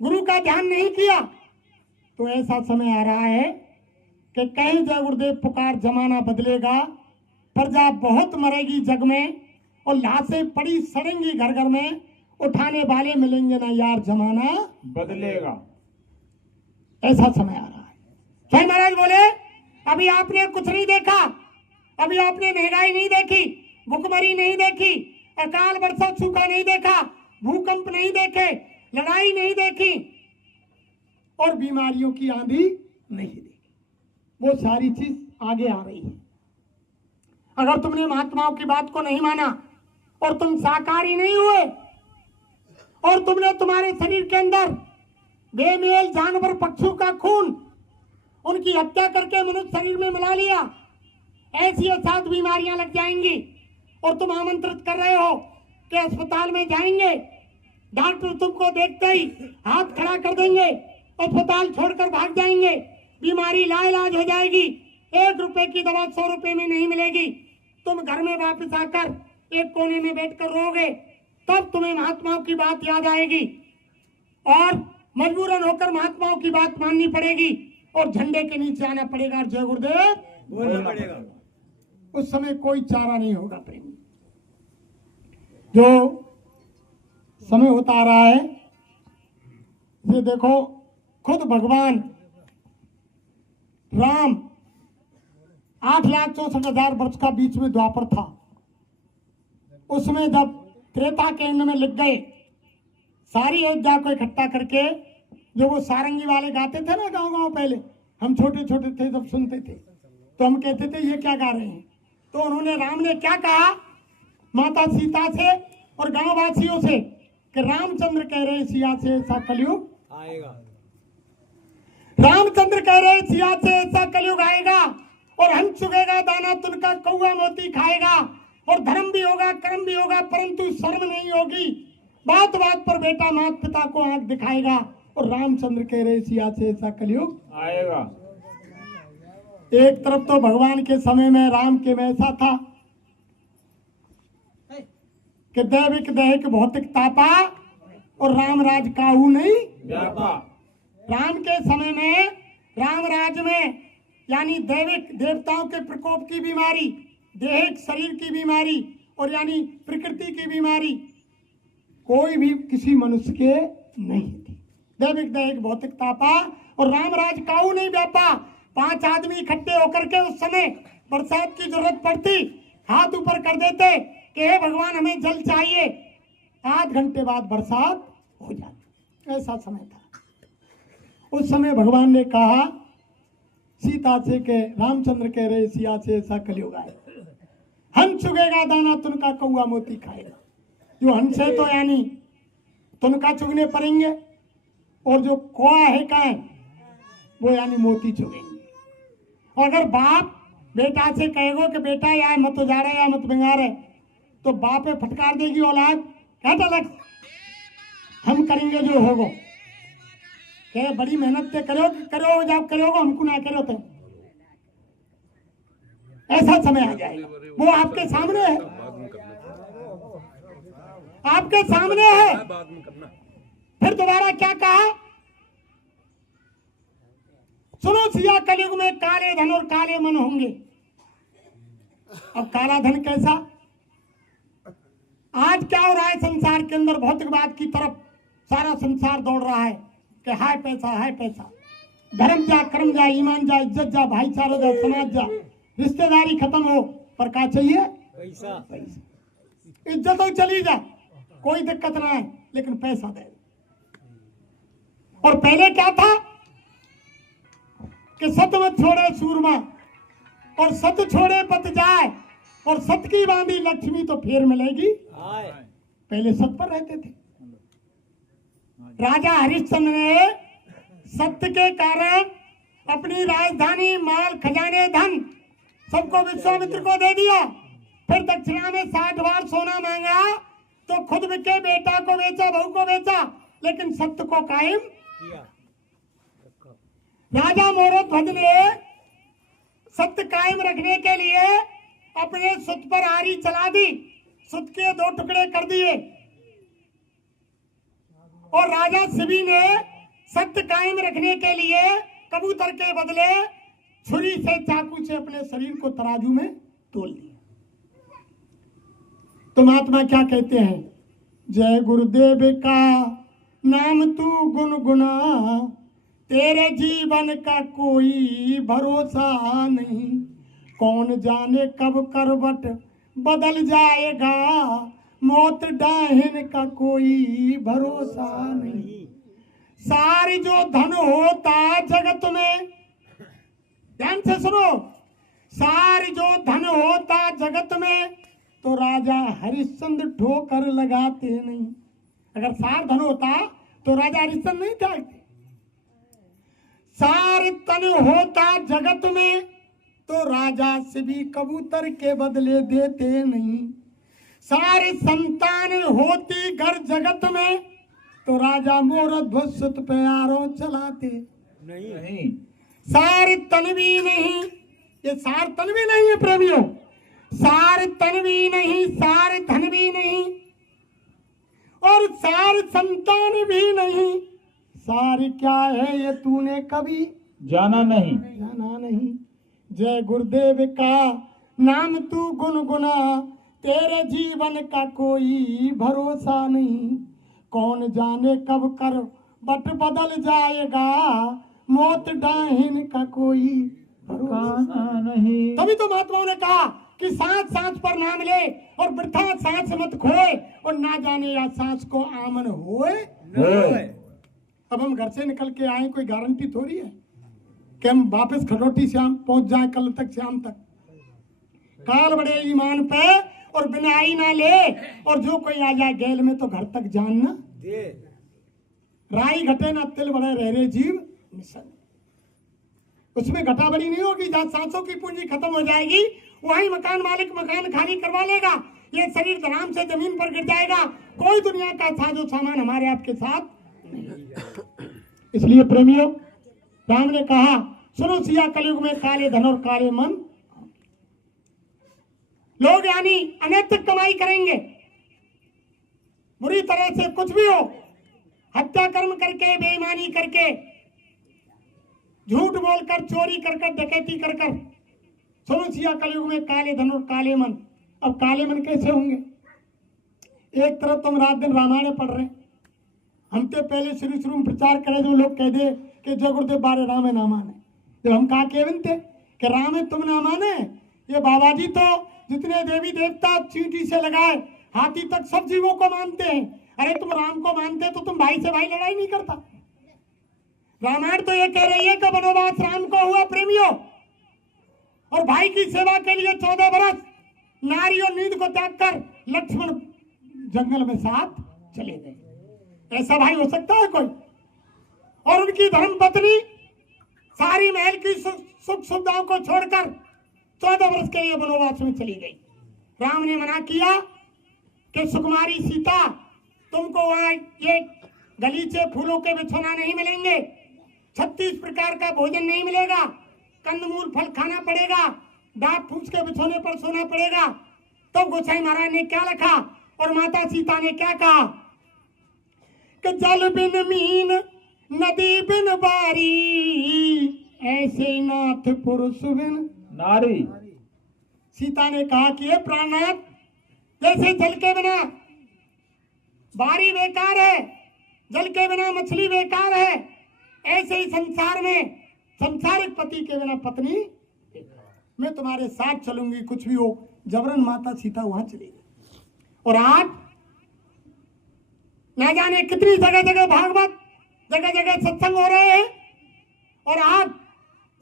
गुरु का ध्यान नहीं किया, तो ऐसा समय आ रहा है कि कहीं जय गुरुदेव पुकार जमाना बदलेगा, प्रजा बहुत मरेगी जग में और लाशें पड़ी सड़ेंगी घर घर में, उठाने वाले मिलेंगे ना यार, जमाना बदलेगा। ऐसा समय आ रहा है। स्वामी महाराज बोले, अभी आपने कुछ नहीं देखा, अभी आपने महंगाई नहीं देखी, भुखमरी नहीं देखी, अकाल वर्षा सूखा नहीं देखा, भूकंप नहीं देखे, लड़ाई नहीं देखी और बीमारियों की आंधी नहीं देखी। वो सारी चीज आगे आ रही है। अगर तुमने महात्माओं की बात को नहीं माना और तुम शाकाहारी नहीं हुए और तुमने तुम्हारे शरीर के अंदर बेमेल जानवर पक्षियों का खून उनकी हत्या करके मनुष्य शरीर में मिला लिया, ऐसी 7 बीमारियां लग जाएंगी और तुम आमंत्रित कर रहे हो कि अस्पताल में जाएंगे, डॉक्टर तुमको देखते ही हाथ खड़ा कर देंगे, अस्पताल छोड़कर भाग जाएंगे, बीमारी लाइलाज हो जाएगी, 1 रुपए की दवा 100 रुपए में नहीं मिलेगी, तुम घर में वापस आकर एक कोने में बैठकर रोगे, तब तुम्हें महात्माओं की बात याद आएगी और मजबूरन होकर महात्माओं की बात माननी पड़ेगी और झंडे के नीचे आना पड़ेगा और जय गुरुदेव बोलना पड़ेगा। उस समय कोई चारा नहीं होगा प्रेमी। जो समय होता आ रहा है, ये देखो, खुद भगवान राम 8,64,000 वर्ष का बीच में द्वापर था, उसमें जब त्रेता के अंड में लिख गए, सारी अयोध्या को इकट्ठा करके, जो वो सारंगी वाले गाते थे ना गांव गांव, पहले हम छोटे छोटे थे जब सुनते थे तो हम कहते थे ये क्या गा रहे हैं, तो उन्होंने, राम ने क्या कहा माता सीता से और गांव वासियों से कि रामचंद्र कह रहे सिया से ऐसा कलयुग आएगा, रामचंद्र कह रहे सिया से ऐसा कलयुग आएगा और हम चुगेगा दाना तुनका कौआ मोती खाएगा और धर्म भी होगा कर्म भी होगा परंतु शर्म नहीं होगी, बात बात पर बेटा माता पिता को आंख दिखाएगा और रामचंद्र कह रहे सिया से ऐसा कलयुग आएगा। एक तरफ तो भगवान के समय में राम के में ऐसा था कि दैविक दैहिक भौतिक तापा और राम राज काहू नहीं व्यापा। राम के समय में राम राज में यानी दैविक देवताओं के प्रकोप की बीमारी, दैहिक शरीर की बीमारी और यानी प्रकृति की बीमारी कोई भी किसी मनुष्य के नहीं थी। दैविक दैहिक भौतिक तापा और राम राज काहू नहीं व्यापा। 5 आदमी इकट्ठे होकर के उस समय बरसात की जरूरत पड़ती, हाथ ऊपर कर देते कि हे भगवान हमें जल चाहिए, 8 घंटे बाद बरसात हो जाती। ऐसा समय था। उस समय भगवान ने कहा सीता से के रामचंद्र कह रहे सिया से ऐसा कलयुग आए, हन चुगेगा दाना तुनका कौआ मोती खाएगा। जो हन से तो यानी तुनका चुगने पड़ेंगे और जो कोआ है का वो यानी मोती चुगेंगे। और अगर बाप बेटा से कहेगा कि बेटा या मत उजाड़े या मत बिगाड़े तो बाप पे फटकार देगी औलाद, कहता लग हम करेंगे जो होगा, कहे बड़ी मेहनत से करो जब करोगे हमको ना करो तो ऐसा समय आ जाएगा। वो आपके सामने है, आपके सामने है। फिर दोबारा क्या कहा? सुनो सिया, कलयुग में काले धन और काले मन होंगे। अब काला धन कैसा? आज क्या हो रहा है संसार के अंदर? भौतिकवाद की तरफ सारा संसार दौड़ रहा है कि हाय पैसा, हाय पैसा। धर्म जा, कर्म जा, ईमान जा, इज्जत जा, भाईचारा जा, समाज जा, रिश्तेदारी खत्म हो, पर क्या चाहिए? पैसा। पैसा। इज्जत तो चली जा, कोई दिक्कत ना है, लेकिन पैसा दे। और पहले क्या था कि सत मत छोड़े सूरमा, और सत छोड़े पत जाए, और सत की बांधी लक्ष्मी तो फिर मिलेगी। पहले सत पर रहते थे। राजा हरिश्चंद्र ने सत्य के कारण अपनी राजधानी, माल, खजाने, धन सबको विश्वामित्र को दे दिया। फिर दक्षिणा में 60 बार सोना मांगा, तो खुद बिके, बेटा को बेचा, बहू को बेचा, लेकिन सत्य को कायम किया। राजा मोरोध्वज ने सत्य कायम रखने के लिए अपने सुत पर आरी चला दी, सुत के 2 टुकड़े कर दिए। और राजा शिवी ने सत्य कायम रखने के लिए कबूतर के बदले छुरी से, चाकू से अपने शरीर को तराजू में तोल दिया। तो महात्मा क्या कहते हैं? जय गुरुदेव का नाम तू गुनगुना, तेरे जीवन का कोई भरोसा नहीं। कौन जाने कब करवट बदल जाएगा, मौत डाहिन का कोई भरोसा नहीं। सारी जो धन होता जगत में, ध्यान से सुनो, सारी जो धन होता जगत में, तो राजा हरिश्चंद्र ठोकर लगाते नहीं। अगर सार धन होता तो राजा हरिश्चंद्र नहीं थे। सार तन होता जगत में, तो राजा से भी कबूतर के बदले देते नहीं। सारे संतान होती घर जगत में, तो राजा मोरोध्वज सुत पे आरो चलाते नहीं। सार तन भी नहीं, ये सार तन भी नहीं है प्रेमियों, सार तन भी नहीं, सार धन भी नहीं, और सार संतान भी नहीं। सार क्या है ये तूने कभी जाना नहीं। जाना नहीं। जय गुरुदेव का नाम तू गुनगुना, तेरे जीवन का कोई भरोसा नहीं। कौन जाने कब कर बट बदल जाएगा, मौत डाहिन का कोई भरोसा नहीं। तभी तो महात्माओं ने कहा कि सांस सांस पर नाम ले, और वृथा सांस मत खोए, और ना जाने या सांस को आमन होए। अब हम घर से निकल के आए, कोई गारंटी थोड़ी है कि हम वापस खटोटी श्याम पहुंच जाए, कल तक, शाम तक। काल बड़े ईमान पे और बिना आई ना ले, और जो कोई आ जाए गैल में तो घर तक जान ना दे। राई घटे ना तिल बड़े रह रे जीव मिशन। उसमें घटा बड़ी नहीं होगी। जहाँ सांसों की पूंजी खत्म हो जाएगी, वहीं मकान मालिक मकान खाली करवा लेगा। ये शरीर धराम से जमीन पर गिर जाएगा। कोई दुनिया का साजो सामान हमारे आपके साथ नहीं। इसलिए प्रेमियों, राम ने कहा, सुनो सिया, कलयुग में काले धन और काले मन। लोग यानी अनैतिक कमाई करेंगे, बुरी तरह से कुछ भी हो, हत्या कर्म करके, बेईमानी करके, झूठ बोलकर, चोरी कर कर, डकैती कर कर। सुनो सिया, कलयुग में काले धन और काले मन। अब काले मन कैसे होंगे? एक तरफ तुम रात दिन रामायण पढ़ रहे, हम तो पहले शुरू में प्रचार करे, जो लोग कह दे कि जय गुरुदेव बारे राम है ना माने। जब हम कहा केवल थे कि राम है तुम ना माने, ये बाबा जी तो जितने देवी देवता चींटी से लगाए हाथी तक सब जीवों को मानते हैं। अरे तुम राम को मानते तो तुम भाई से भाई लड़ाई नहीं करता। रामायण तो ये कह रही है कि वनवास राम को हुआ प्रेमियों, और भाई की सेवा के लिए 14 बरस नारी और नींद को त्याग कर लक्ष्मण जंगल में साथ चले गए। ऐसा भाई हो सकता है कोई? और उनकी धर्म पत्नी सारी महल की सुख सुविधाओं को छोड़कर 14 वर्ष के लिए वनवास में चली गई। राम ने मना किया कि सुकुमारी सीता, तुमको वहां ये गलीचे फूलों के बिछौना नहीं मिलेंगे, 36 प्रकार का भोजन नहीं मिलेगा, कंदमूल फल खाना पड़ेगा, डाक फूस के बिछौने पर सोना पड़ेगा। तो गोसाई महाराज ने क्या लिखा और माता सीता ने क्या कहा कि जल बिन मीन नदी बिन बारी, ऐसे नाथ पुरुष बिन नारी। सीता ने कहा कि ये प्राणनाथ, जैसे जल के बिना बारी बेकार है, जल के बिना मछली बेकार है, ऐसे ही संसार में संसारिक पति के बिना पत्नी बेकार। मैं तुम्हारे साथ चलूंगी, कुछ भी हो। जबरन माता सीता वहां चली गई। और आज न जाने कितनी जगह जगह भागवत, जगह जगह सत्संग हो रहे हैं, और आज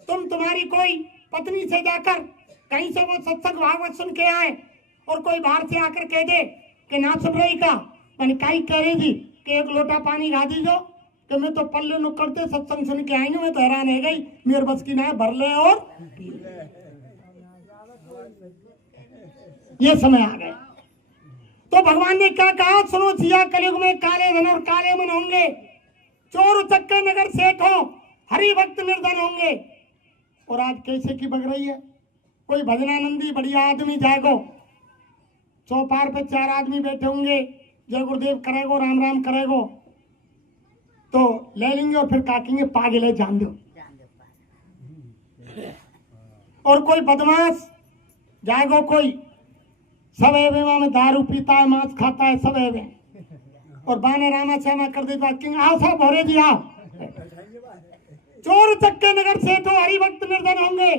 तुम्हारी कोई पत्नी से जाकर कहीं से वो सत्संग भागवत सुन के आए और कोई बाहर से आकर कह दे कि ना सुन रही का, मैंने कहीं कह रही थी कि एक लोटा पानी गा दीजो, कि मैं तो पल्ले नुक्कड़ते सत्संग सुन के आई हूं, मैं तो हैरान है गई, मेरे बस की ना है, भर ले और ये समय आ गया। तो भगवान ने क्या कहा, सुनो सिया, कलयुग में काले धन और काले मन होंगे, चोर उचक्के नगर सेठ हो, हरि भक्त निर्धन होंगे। और आज कैसे की बग रही है, कोई भजनानंदी बढ़िया आदमी जाएगो, चौपार पे 4 आदमी बैठे होंगे, जय गुरुदेव करेगो, राम राम करेगो, तो ले लेंगे और फिर काटेंगे, पागल है जान दो। और कोई बदमाश जाएगो, कोई सब एवं में दारू पीता है, मांस खाता है, सब एवं, और बाने रामा श्यामा कर दे, आओ सब भोरे जी आओ। चोर चक्के नगर से तो हरि भक्त निर्धन होंगे,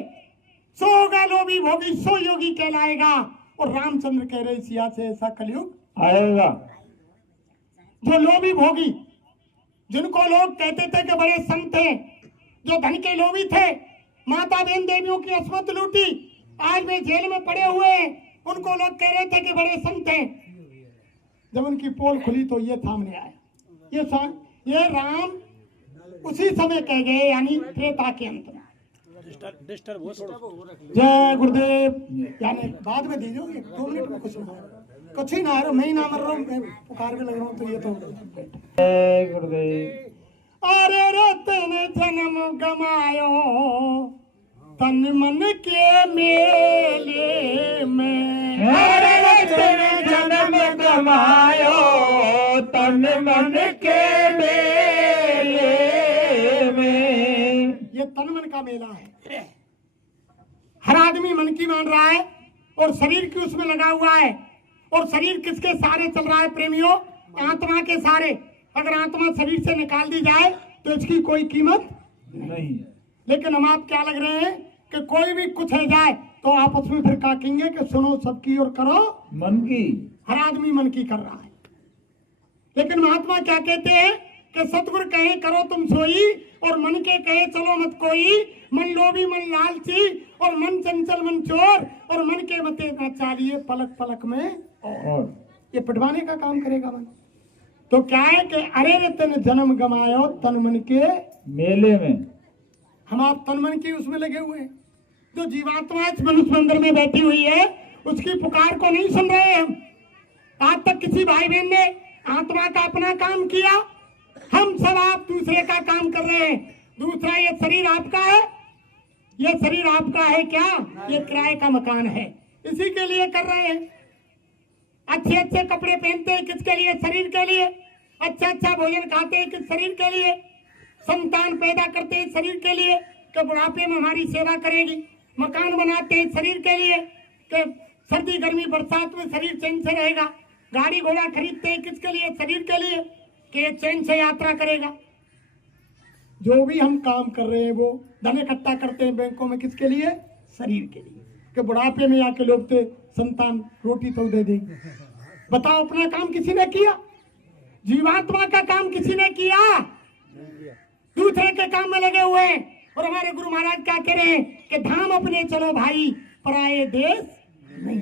सो होगा लोभी भोगी, सो योगी कहलाएगा। और रामचंद्र कह रहे सिया से ऐसा कलयुग आएगा। जो लोभी भोगी, जिनको लोग कहते थे कि बड़े संत थे, जो धन के लोभी थे, माता बहन देवियों की अस्मत लूटी, आज वे जेल में पड़े हुए हैं, उनको लोग कह रहे थे कि बड़े संत हैं। जब उनकी पोल खुली तो ये सामने आया, ये राम उसी समय कह गए, यानी त्रेता के अंत में। जय गुरुदेव, यानी बाद में दीजिए, 2 मिनट में कुछ ही ना आ रहा, मैं ही ना मर रहा हूँ, मैं पुकार भी लग रहा हूँ, तो ये तो जय गुरुदेव। अरे रतन जन्म गमायो तन मन के मेले में, अरे रतन जन्म गमायो तन मन के मेले में। ये तन मन का मेला है। हर आदमी मन की मान रहा है और शरीर की उसमें लगा हुआ है। और शरीर किसके सहारे चल रहा है प्रेमियों? आत्मा के सहारे। अगर आत्मा शरीर से निकाल दी जाए तो इसकी कोई कीमत नहीं। लेकिन हम आप क्या लग रहे हैं कि कोई भी कुछ है जाए तो आपस में फिर काटेंगे कि सुनो सबकी और करो मन की। हर आदमी मन की कर रहा है। लेकिन महात्मा क्या कहते हैं कि सतगुरु कहे करो तुम सोई, और मन के कहे चलो मत कोई। मन लोभी मन लालची, और मन चंचल मन चोर, और मन के मते ना चालिए पलक पलक में। और ये पिटवाने का काम करेगा मन। तो क्या है कि अरे रे तन जन्म गमायो तन मन के मेले में। हम आप तन मन की उसमें लगे हुए हैं। जो जीवात्मा इस मनुष्य मंदिर में बैठी हुई है उसकी पुकार को नहीं सुन रहे हम। आज तक किसी भाई बहन ने आत्मा का अपना काम किया? हम सब आप दूसरे का काम कर रहे हैं। दूसरा, ये शरीर आपका है, ये शरीर आपका है क्या? ये किराए का मकान है, इसी के लिए कर रहे हैं। अच्छे अच्छे कपड़े पहनते हैं किसके लिए? शरीर के लिए। अच्छा अच्छा भोजन खाते हैं किस? शरीर के लिए। संतान पैदा करते हैं शरीर के लिए कि बुढ़ापे में हमारी सेवा करेगी। मकान बनाते हैं शरीर के लिए कि सर्दी गर्मी बरसात में शरीर चैन से रहेगा। गाड़ी घोड़ा खरीदते हैं किसके लिए? शरीर के लिए कि ये चैन से यात्रा करेगा। जो भी हम काम कर रहे हैं वो धन इकट्ठा करते हैं बैंकों में किसके लिए? शरीर के लिए कि बुढ़ापे में आके लोग थे संतान रोटी तो दे देंगे। बताओ, अपना काम किसी ने किया? जीवात्मा का काम किसी ने किया? दूसरे के काम में लगे हुए हैं। और हमारे गुरु महाराज क्या कह रहे हैं कि धाम अपने चलो भाई, पराये देश नहीं।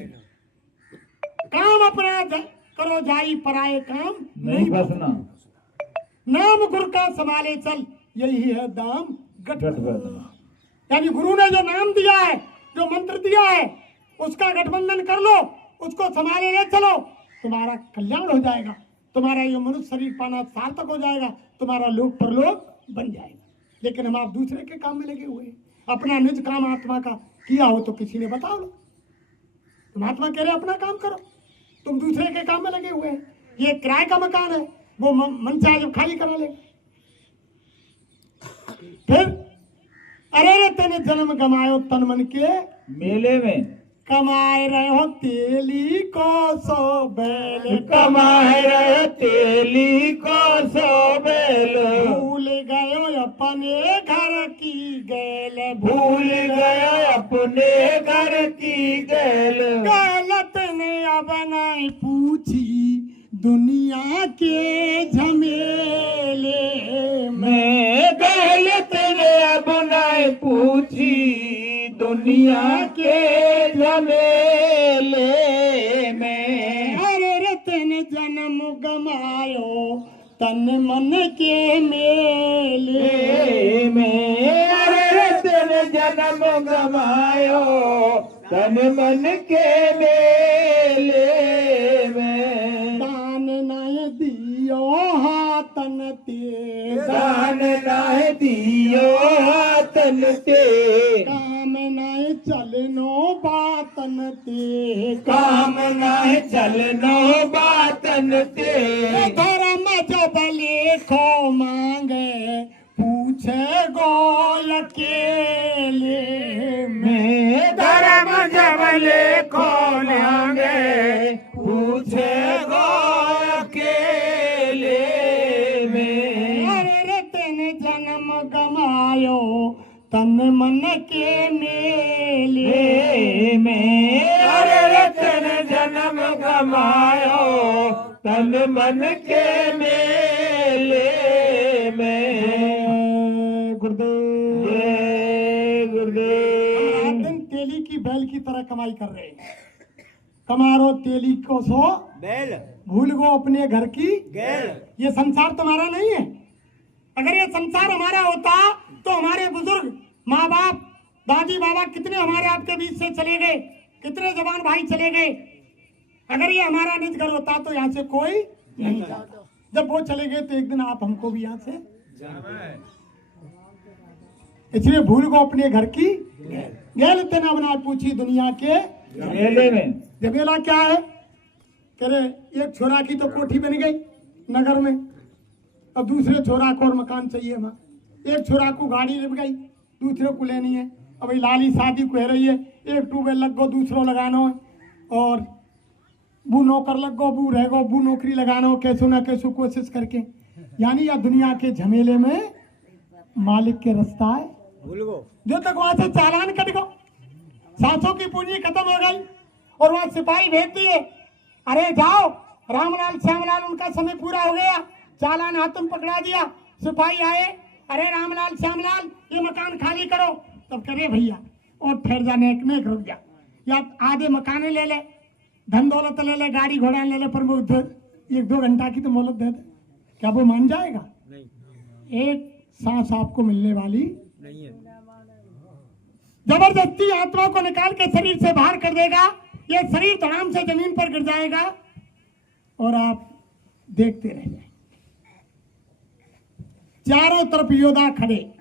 काम अपना करो जाई, पराये काम नहीं बसना। नाम गुरु का संभाले चल, यही है दाम गठबंधन। यानी गुरु ने जो नाम दिया है, जो मंत्र दिया है, उसका गठबंधन कर लो, उसको संभाले ले चलो, तुम्हारा कल्याण हो जाएगा। तुम्हारा ये मनुष्य शरीर पाना सार्थक हो जाएगा, तुम्हारा लोक परलोक बन जाएगा। लेकिन हम आप दूसरे के काम में लगे हुए हैं। अपना निज काम आत्मा का किया हो तो किसी ने बताओ लो। तुम आत्मा कह रहे अपना काम करो, तुम दूसरे के काम में लगे हुए हैं। ये किराए का मकान है। वो मन चाहे जब खाली करा ले। फिर अरे रे तेने जन्म गमायो तन मन के मेले में कमाए रहे हो तेली को सो बैल कमाए रहे तेली को सो बैल भूल गयो अपने घर की गैल भूल गया अपने घर की गैल गलत ने अब नहीं पूछी दुनिया के झमेले मैं गलत ने अब नहीं पूछी दुनिया के झमेले में अरे रतन जन्म गमायो तन मन के मेले में अरे तेरे जन्म गमायो तन मन के मेले में दान न दियो हाथन ते दान नाय दियो हाथन ते काम न चलनो बातन ते काम नाय चलनो बातन ते धर्म जब लेखो मांगे पूछे गोल अकेले मैं धर्म जबले को मांगे पूछे गो अकेले में अरे रे तेने जन्म गमायो तन मन के मेले में अरे रतन जन्म गमायो तन मन के मेले में गुरुदेव जय गुरुदेव रात दिन तेली की बैल की तरह कमाई कर रहे हैं। कमारो तेली को सो बैल भूल गो अपने घर की गैल ये संसार तुम्हारा नहीं है। अगर ये संसार हमारा होता तो हमारे बुजुर्ग माँ बाप दादी बाबा कितने हमारे आपके बीच से चले गए, कितने जवान भाई चले गए। अगर ये हमारा निज घर होता तो यहाँ से कोई नहीं जाता। जब वो चले गए तो एक दिन आप हमको भी यहाँ से, इसलिए भूल गो अपने घर की गैल तेना बना पूछी दुनिया के मेले में जबेला क्या है। कह रहे एक छोरा की तो कोठी बन गई नगर में, अब दूसरे छोरा को और मकान चाहिए वहाँ। एक छोरा को गाड़ी लग गई, दूसरे को लेनी है। अब ये लाली शादी को रही है, एक ट्यूबवेल लग गो दूसरो लगाना है, और बू नौकर लग गो बू रह गो बू नौकरी लगाना हो, कैसो ना कैसो कोशिश करके। यानी या दुनिया के झमेले में मालिक के रास्ता है। भूल गो जो तक वहां से चालान कट गो, सांसों की पूंजी खत्म हो गई और वहां सिपाही भेज दिए, अरे जाओ रामलाल श्यामलाल उनका समय पूरा हो गया, चालान हाथ में पकड़ा दिया। सिपाही आए, अरे रामलाल श्यामलाल ये मकान खाली करो। तब करे भैया और ठहर जा, नेक नेक रुक जा, या आधे मकाने ले ले, धन दौलत ले ले, गाड़ी घोड़ा ले ले, पर वो 1-2 घंटा की तो मोहलत दे दे। क्या वो मान जाएगा? नहीं एक सांस आपको मिलने वाली नहीं है जबरदस्ती आत्मा को निकाल के शरीर से बाहर कर देगा। ये शरीर धड़ाम से जमीन पर गिर जाएगा और आप देखते रह जाएंगे। चारों तरफ योद्धा खड़े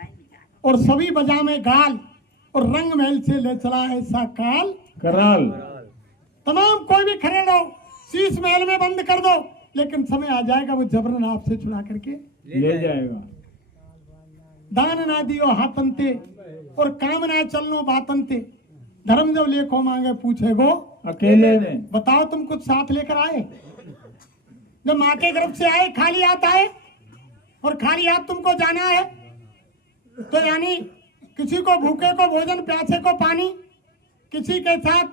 और सभी बजा में गाल, और रंग महल से ले चला ऐसा काल कराल तमाम कोई भी खड़े रहो, शीश महल में बंद कर दो, लेकिन समय आ जाएगा वो जबरन आपसे छुड़ा करके ले जाएगा। दान ना दियो हाथनते और काम ना चलनो बातनते। धर्म जब लेखो मांगे पूछे गो अकेले में बताओ तुम कुछ साथ लेकर आए? जब माँ के गर्भ से आए खाली हाथ आए और खाली हाथ तुमको जाना है, तो यानी किसी को भूखे को भोजन, प्यासे को पानी, किसी के साथ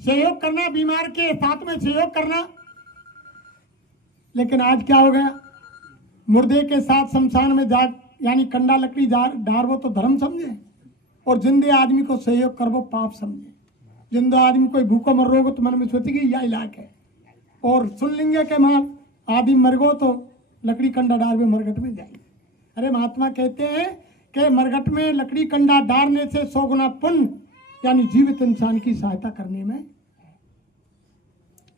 सहयोग करना, बीमार के साथ में सहयोग करना। लेकिन आज क्या हो गया, मुर्दे के साथ शमशान में जा, यानी कंडा लकड़ी डार वो तो धर्म समझे, और जिंदे आदमी को सहयोग कर वो पाप समझे। जिंदा आदमी कोई भूखो मर रोगो तो मन में सोचेगी यह इलाक है, और सुन लेंगे के मार आदमी मर गो तो लकड़ी कंडा डार में मरघट में जाएंगे। अरे महात्मा कहते हैं कि मरघट में लकड़ी कंडा डालने से 100 गुना पुण्य, यानी जीवित इंसान की सहायता करने में।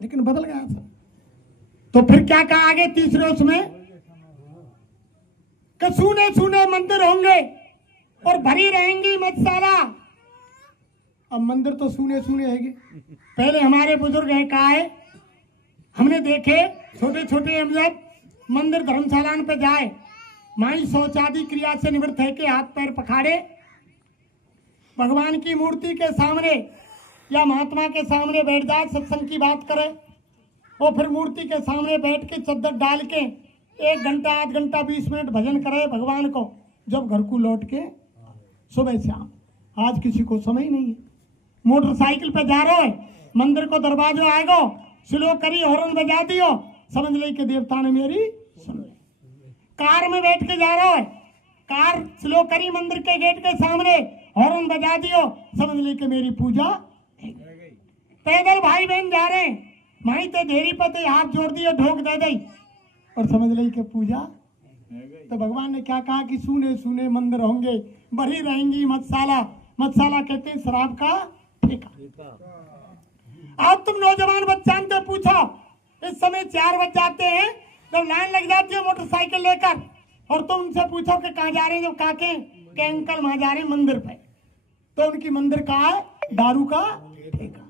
लेकिन बदल गया सब। तो फिर क्या कहा आगे तीसरे उसमें कि सूने सूने मंदिर होंगे और भरी रहेंगी मधुशाला। अब मंदिर तो सूने सूने हैगे। पहले हमारे बुजुर्ग है कहा है, हमने देखे छोटे छोटे हम जब मंदिर धर्मशालान पे जाए, माई शौच आदि क्रिया से निवृत्त है के हाथ पैर पखाड़े, भगवान की मूर्ति के सामने या महात्मा के सामने बैठ जाए, सत्संग की बात करे और फिर मूर्ति के सामने बैठ के चद्दर डाल के 1 घंटा, आध घंटा, 20 मिनट भजन करे भगवान को, जब घर को लौट के सुबह शाम। आज किसी को समय नहीं है। मोटरसाइकिल पे जा रहे हो, मंदिर को दरवाजा आएगो, स्लो करी, हॉर्न बजा दियो, समझ ले कि देवता ने मेरी सुन ली। कार में बैठ के जा रहे हो, कार स्लो करी, मंदिर के गेट के सामने हॉर्न बजा दियो, समझ ले कि मेरी पूजा। पैदल भाई बहन जा रहे हैं, माई तो ढेरी पते हाथ जोड़ दिए, ढोक दे दी और समझ ली कि पूजा। तो भगवान ने क्या कहा कि सुने सुने मंदिर होंगे, भरी रहेंगी मधशाला। मधशाला कहते हैं शराब का ठेका। अब तुम नौजवान बच्चान से पूछो, इस समय 4 बज जाते हैं, जब लाइन लग जाती है मोटरसाइकिल लेकर, और तुम उनसे पूछो कि कहाँ जा रहे हैं, जब काके के अंकल वहां जा रहे हैं मंदिर पे, तो उनकी मंदिर कहाँ है? दारू का ठेका।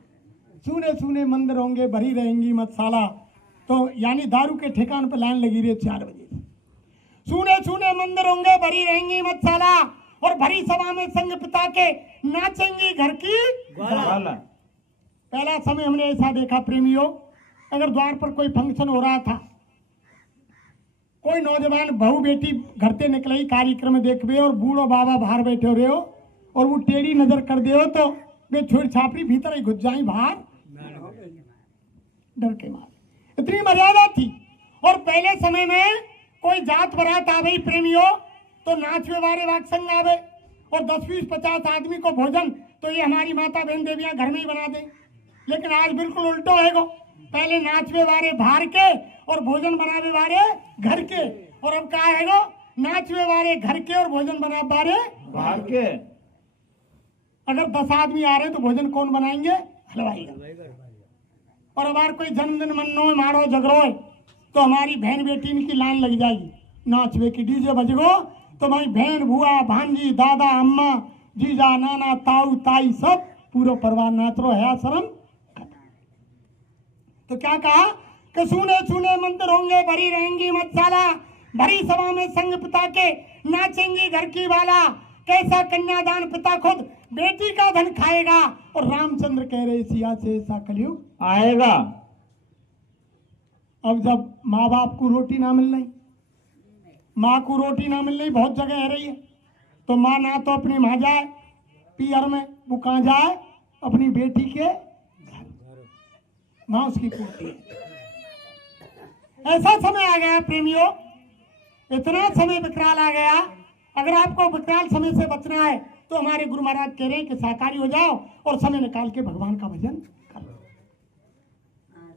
सुने सुने मंदिर होंगे, भरी रहेंगी मधशाला, तो यानी दारू के ठेकान पर लाइन लगी रही है 4 बजे। सुने सुने मंदिर होंगे, भरी रहेंगी मधशाला, और भरी सभा में संग पिता के नाचेंगी घर की ग्वाला। पहला समय हमने ऐसा देखा प्रेमियों, अगर द्वार पर कोई फंक्शन हो रहा था, कोई नौजवान बहू बेटी घर से निकले कार्यक्रम देखबे और बूढ़ो बाबा बाहर बैठे हो रहे हो और वो टेढ़ी नजर कर दे हो, तो वे छोड़ छापरी भीतर ही घुस जाए बाहर डर के मारे। इतनी मर्यादा थी। और पहले समय में कोई जात बारात आवे प्रेमियों, तो नाचवे वाले वाक संग आवे और 10, 20, 50 आदमी को भोजन तो ये हमारी माता बहन देवियां घर में ही बना दे। लेकिन आज बिल्कुल उल्टो है गो, पहले नाचवे वाले बाहर के और भोजन बनावे वाले घर के, और अब क्या है गो, नाचवे वाले घर के और भोजन बना वाले बाहर के। अगर 10 आदमी आ रहे हैं तो भोजन कौन बनाएंगे? हलवाई। और अगर कोई जन्मदिन मनो मारो झगड़ो तो हमारी बहन बेटी की लाइन लग जाएगी नाचवे की, डीजे बजगो तो हमारी बहन बुआ भांजी दादा अम्मा जीजा नाना ताऊ ताई सब पूरा परिवार नाच रो है शर्म। तो क्या कहा कि सुने सुने मंदिर होंगे, भरी रहेंगी मधशाला, भरी सभा में संग पिता के नाचेंगी घर की वाला। कैसा कन्यादान पिता खुद बेटी का धन खाएगा, और रामचंद्र कह रहे सिया से ऐसा कलयुग आएगा। अब जब माँ बाप को रोटी ना मिल रही, माँ को रोटी ना मिल रही, बहुत जगह है रही है, तो माँ ना तो अपनी माँ जाए पियर में, वो कहाँ जाए? अपनी बेटी के घर, माँ उसकी पूछती है। ऐसा समय आ गया प्रेमियों, इतना समय विकराल आ गया। अगर आपको विकराल समय से बचना है तो हमारे गुरु महाराज कह रहे हैं कि साकारी हो जाओ और समय निकाल के भगवान का भजन करो।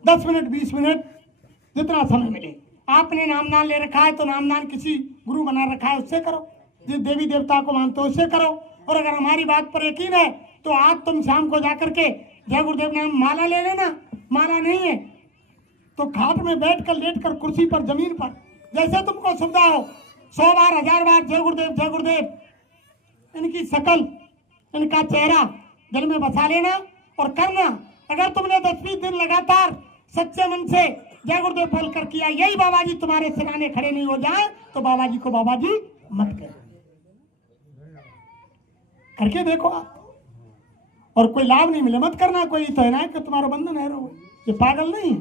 10 मिनट 20 मिनट जितना समय मिले। आपने नामदान ले रखा है तो नामदान किसी गुरु बना रखा है उससे करो, जिस देवी देवता को मानते हो उससे करो। और अगर हमारी बात पर यकीन है तो आज तुम शाम को जाकर के जय गुरुदेव नाम माला ले लेना। माला नहीं है तो खाट में बैठकर लेटकर कुर्सी पर जमीन पर जैसे तुमको सुविधा हो 100 बार 1000 बार जय गुरुदेव इनकी शकल इनका चेहरा दिल में बसा लेना और करना। अगर तुमने 10-20 दिन लगातार सच्चे मन से जय गुरुदेव बोलकर किया, यही बाबा जी तुम्हारे सिराने खड़े नहीं हो जाए तो बाबा जी को बाबा जी मत करो। करके देखो आप, और कोई लाभ नहीं मिले मत करना। कोई तो है ना कि तुम्हारा बंधन है रो, ये पागल नहीं है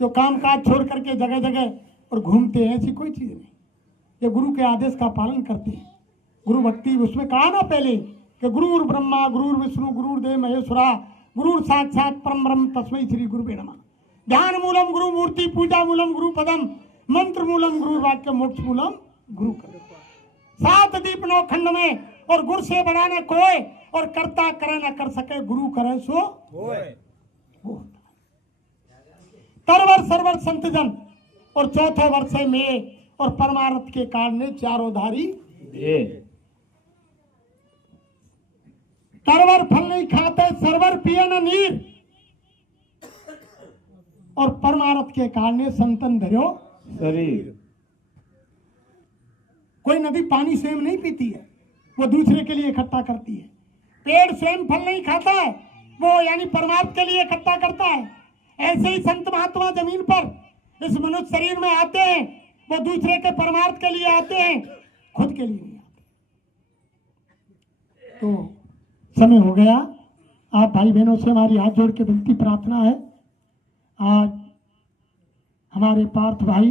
जो काम काज छोड़ करके जगह जगह और घूमते हैं, ऐसी कोई चीज नहीं। ये गुरु के आदेश का पालन करते हैं। गुरु भक्ति उसमें कहा ना पहले कि गुरुर ब्रह्मा गुरुर विष्णु गुरुर्देव महेश्वरा गुरुर साक्षात परम ब्रह्म तस्मै श्री गुरुवे नमः। ध्यान मूलम गुरु मूर्ति, पूजा मूलम गुरु पदम, मंत्र मूलम गुरु वाक्य, मोक्ष मूलम गुरु कर। 7 दीप 9 खंड में, और गुरु से बड़ा न कोई, और करता करे न कर सके, गुरु करे सो होय। तरवर सरवर संत जन, और चौथे वर्ष में और परमार्थ के कारण ने चारों धारी। तरवर फल नहीं खाते, सरवर पिए न नीर, और परमार्थ के कारण ने संतन धर्यो शरीर। कोई नदी पानी स्वयं नहीं पीती है, वो दूसरे के लिए इकट्ठा करती है। पेड़ स्वयं फल नहीं खाता है, वो यानी परमार्थ के लिए इकट्ठा करता है। ऐसे ही संत महात्मा जमीन पर इस मनुष्य शरीर में आते हैं, वो दूसरे के परमार्थ के लिए आते हैं, खुद के लिए नहीं आते। तो समय हो गया। आप भाई बहनों से हमारी हाथ जोड़ के विनती प्रार्थना है, आज हमारे पार्थ भाई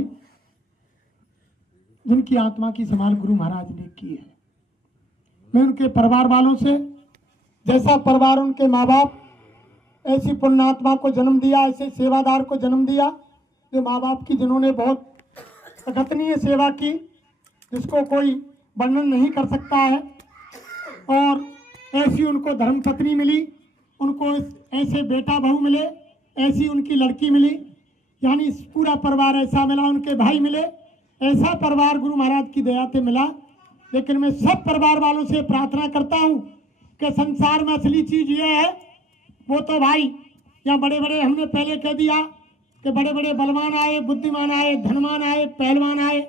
जिनकी आत्मा की संभाल गुरु महाराज ने की है, मैं उनके परिवार वालों से, जैसा परिवार उनके माँ बाप ऐसी पुण्यात्मा को जन्म दिया, ऐसे सेवादार को जन्म दिया, जो माँ बाप की जिन्होंने बहुत अकथनीय सेवा की, जिसको कोई वर्णन नहीं कर सकता है, और ऐसी उनको धर्मपत्नी मिली, उनको ऐसे बेटा बहू मिले, ऐसी उनकी लड़की मिली, यानी पूरा परिवार ऐसा मिला, उनके भाई मिले, ऐसा परिवार गुरु महाराज की दया से मिला। लेकिन मैं सब परिवार वालों से प्रार्थना करता हूँ कि संसार में असली चीज ये है, वो तो भाई यहाँ बड़े बड़े, हमने पहले कह दिया कि बड़े बड़े बलवान आए, बुद्धिमान आए, धनवान आए, पहलवान आए,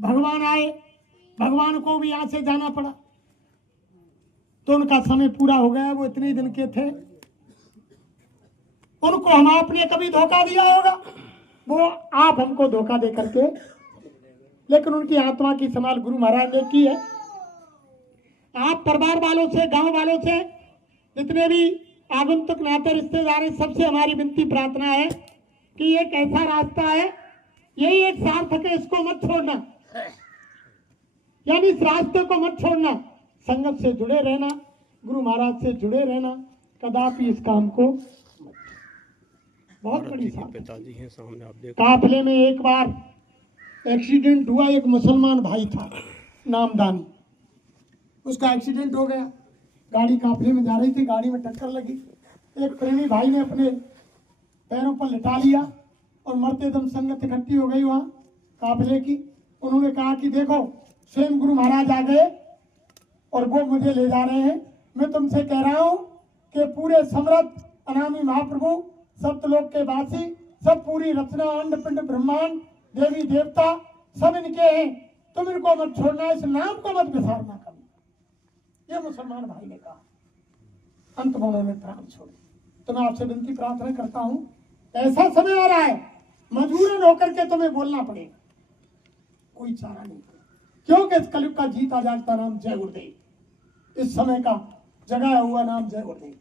भगवान आए, भगवान को भी यहाँ से जाना पड़ा, तो उनका समय पूरा हो गया। वो इतने दिन के थे, उनको हम आपने कभी धोखा दिया होगा, वो आप हमको धोखा दे करके, लेकिन उनकी आत्मा की संभाल गुरु महाराज ने की है। आप परिवार वालों से, गांव वालों से, जितने भी आगंतुक नाते रिश्तेदार हैं, सबसे हमारी विनती प्रार्थना है कि एक ऐसा रास्ता है, यही एक सार्थक है, इसको मत छोड़ना, यानी इस रास्ते को मत छोड़ना, संगत से जुड़े रहना, गुरु महाराज से जुड़े रहना, कदापि इस काम को बहुत बड़ी पिताजी हैं सामने, आप देखो। काफिले में एक बार एक्सीडेंट हुआ, एक मुसलमान भाई था नामदानी, उसका एक्सीडेंट हो गया, गाड़ी काफिले में जा रही थी, गाड़ी में टक्कर लगी, एक प्रेमी भाई ने अपने पैरों पर लिटा लिया और मरते दम संगत इकट्ठी हो गई वहाँ काफिले की। उन्होंने कहा कि देखो स्वयं गुरु महाराज आ गए और वो मुझे ले जा रहे हैं, मैं तुमसे कह रहा हूँ कि पूरे समर्थ अनामी महाप्रभु, सप्तलोक के वासी, सब पूरी रचना, अंड पिंड ब्रह्मांड, देवी देवता सब इनके हैं, तुम इनको मत छोड़ना, इस नाम को मत बिसारना कभी, ये मुसलमान भाई ने कहा। अंत में उन्होंने प्राण छोड़े। तो मैं आपसे विनती प्रार्थना करता हूँ, ऐसा समय आ रहा है, मजबूरन होकर के तुम्हें बोलना पड़ेगा, कोई चारा नहीं, क्योंकि इस कलयुग का जीता जागता नाम जय गुरुदेव, इस समय का जगाया हुआ नाम जय गुरुदेव,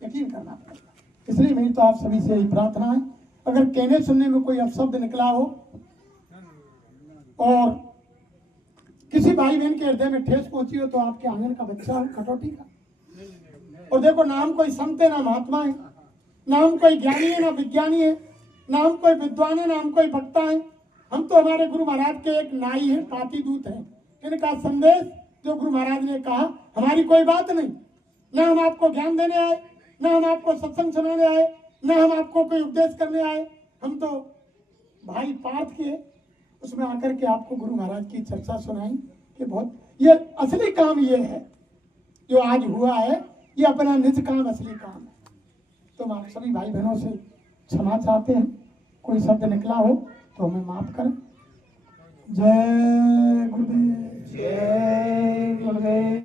यकीन करना पड़ेगा। इसलिए मेरी तो आप सभी से यही प्रार्थना है, अगर कहने सुनने में कोई अपशब्द निकला हो और किसी भाई बहन के हृदय में ठेस पहुंची हो, तो आपके आंगन का बच्चा हो कटौती का। और देखो, नाम कोई संत है ना महात्मा है, नाम कोई ज्ञानी है ना विज्ञानी है, नाम कोई विद्वान है, नाम कोई भक्ता है, हम तो हमारे गुरु महाराज के एक नाई है, पाती दूत है। इनका संदेश जो गुरु महाराज ने कहा, हमारी कोई बात नहीं, ना हम आपको ज्ञान देने आए, ना हम आपको सत्संग सुनाने आए, ना हम आपको कोई उपदेश करने आए, हम तो भाई पार्थ के उसमें आकर के आपको गुरु महाराज की चर्चा सुनाई कि बहुत, ये असली काम ये है जो आज हुआ है, ये अपना निज काम, असली काम है। तो हम आप सभी भाई बहनों से क्षमा चाहते हैं, कोई शब्द निकला हो तो हमें माफ करें। जय गुरुदेव, जय गुरुदेव।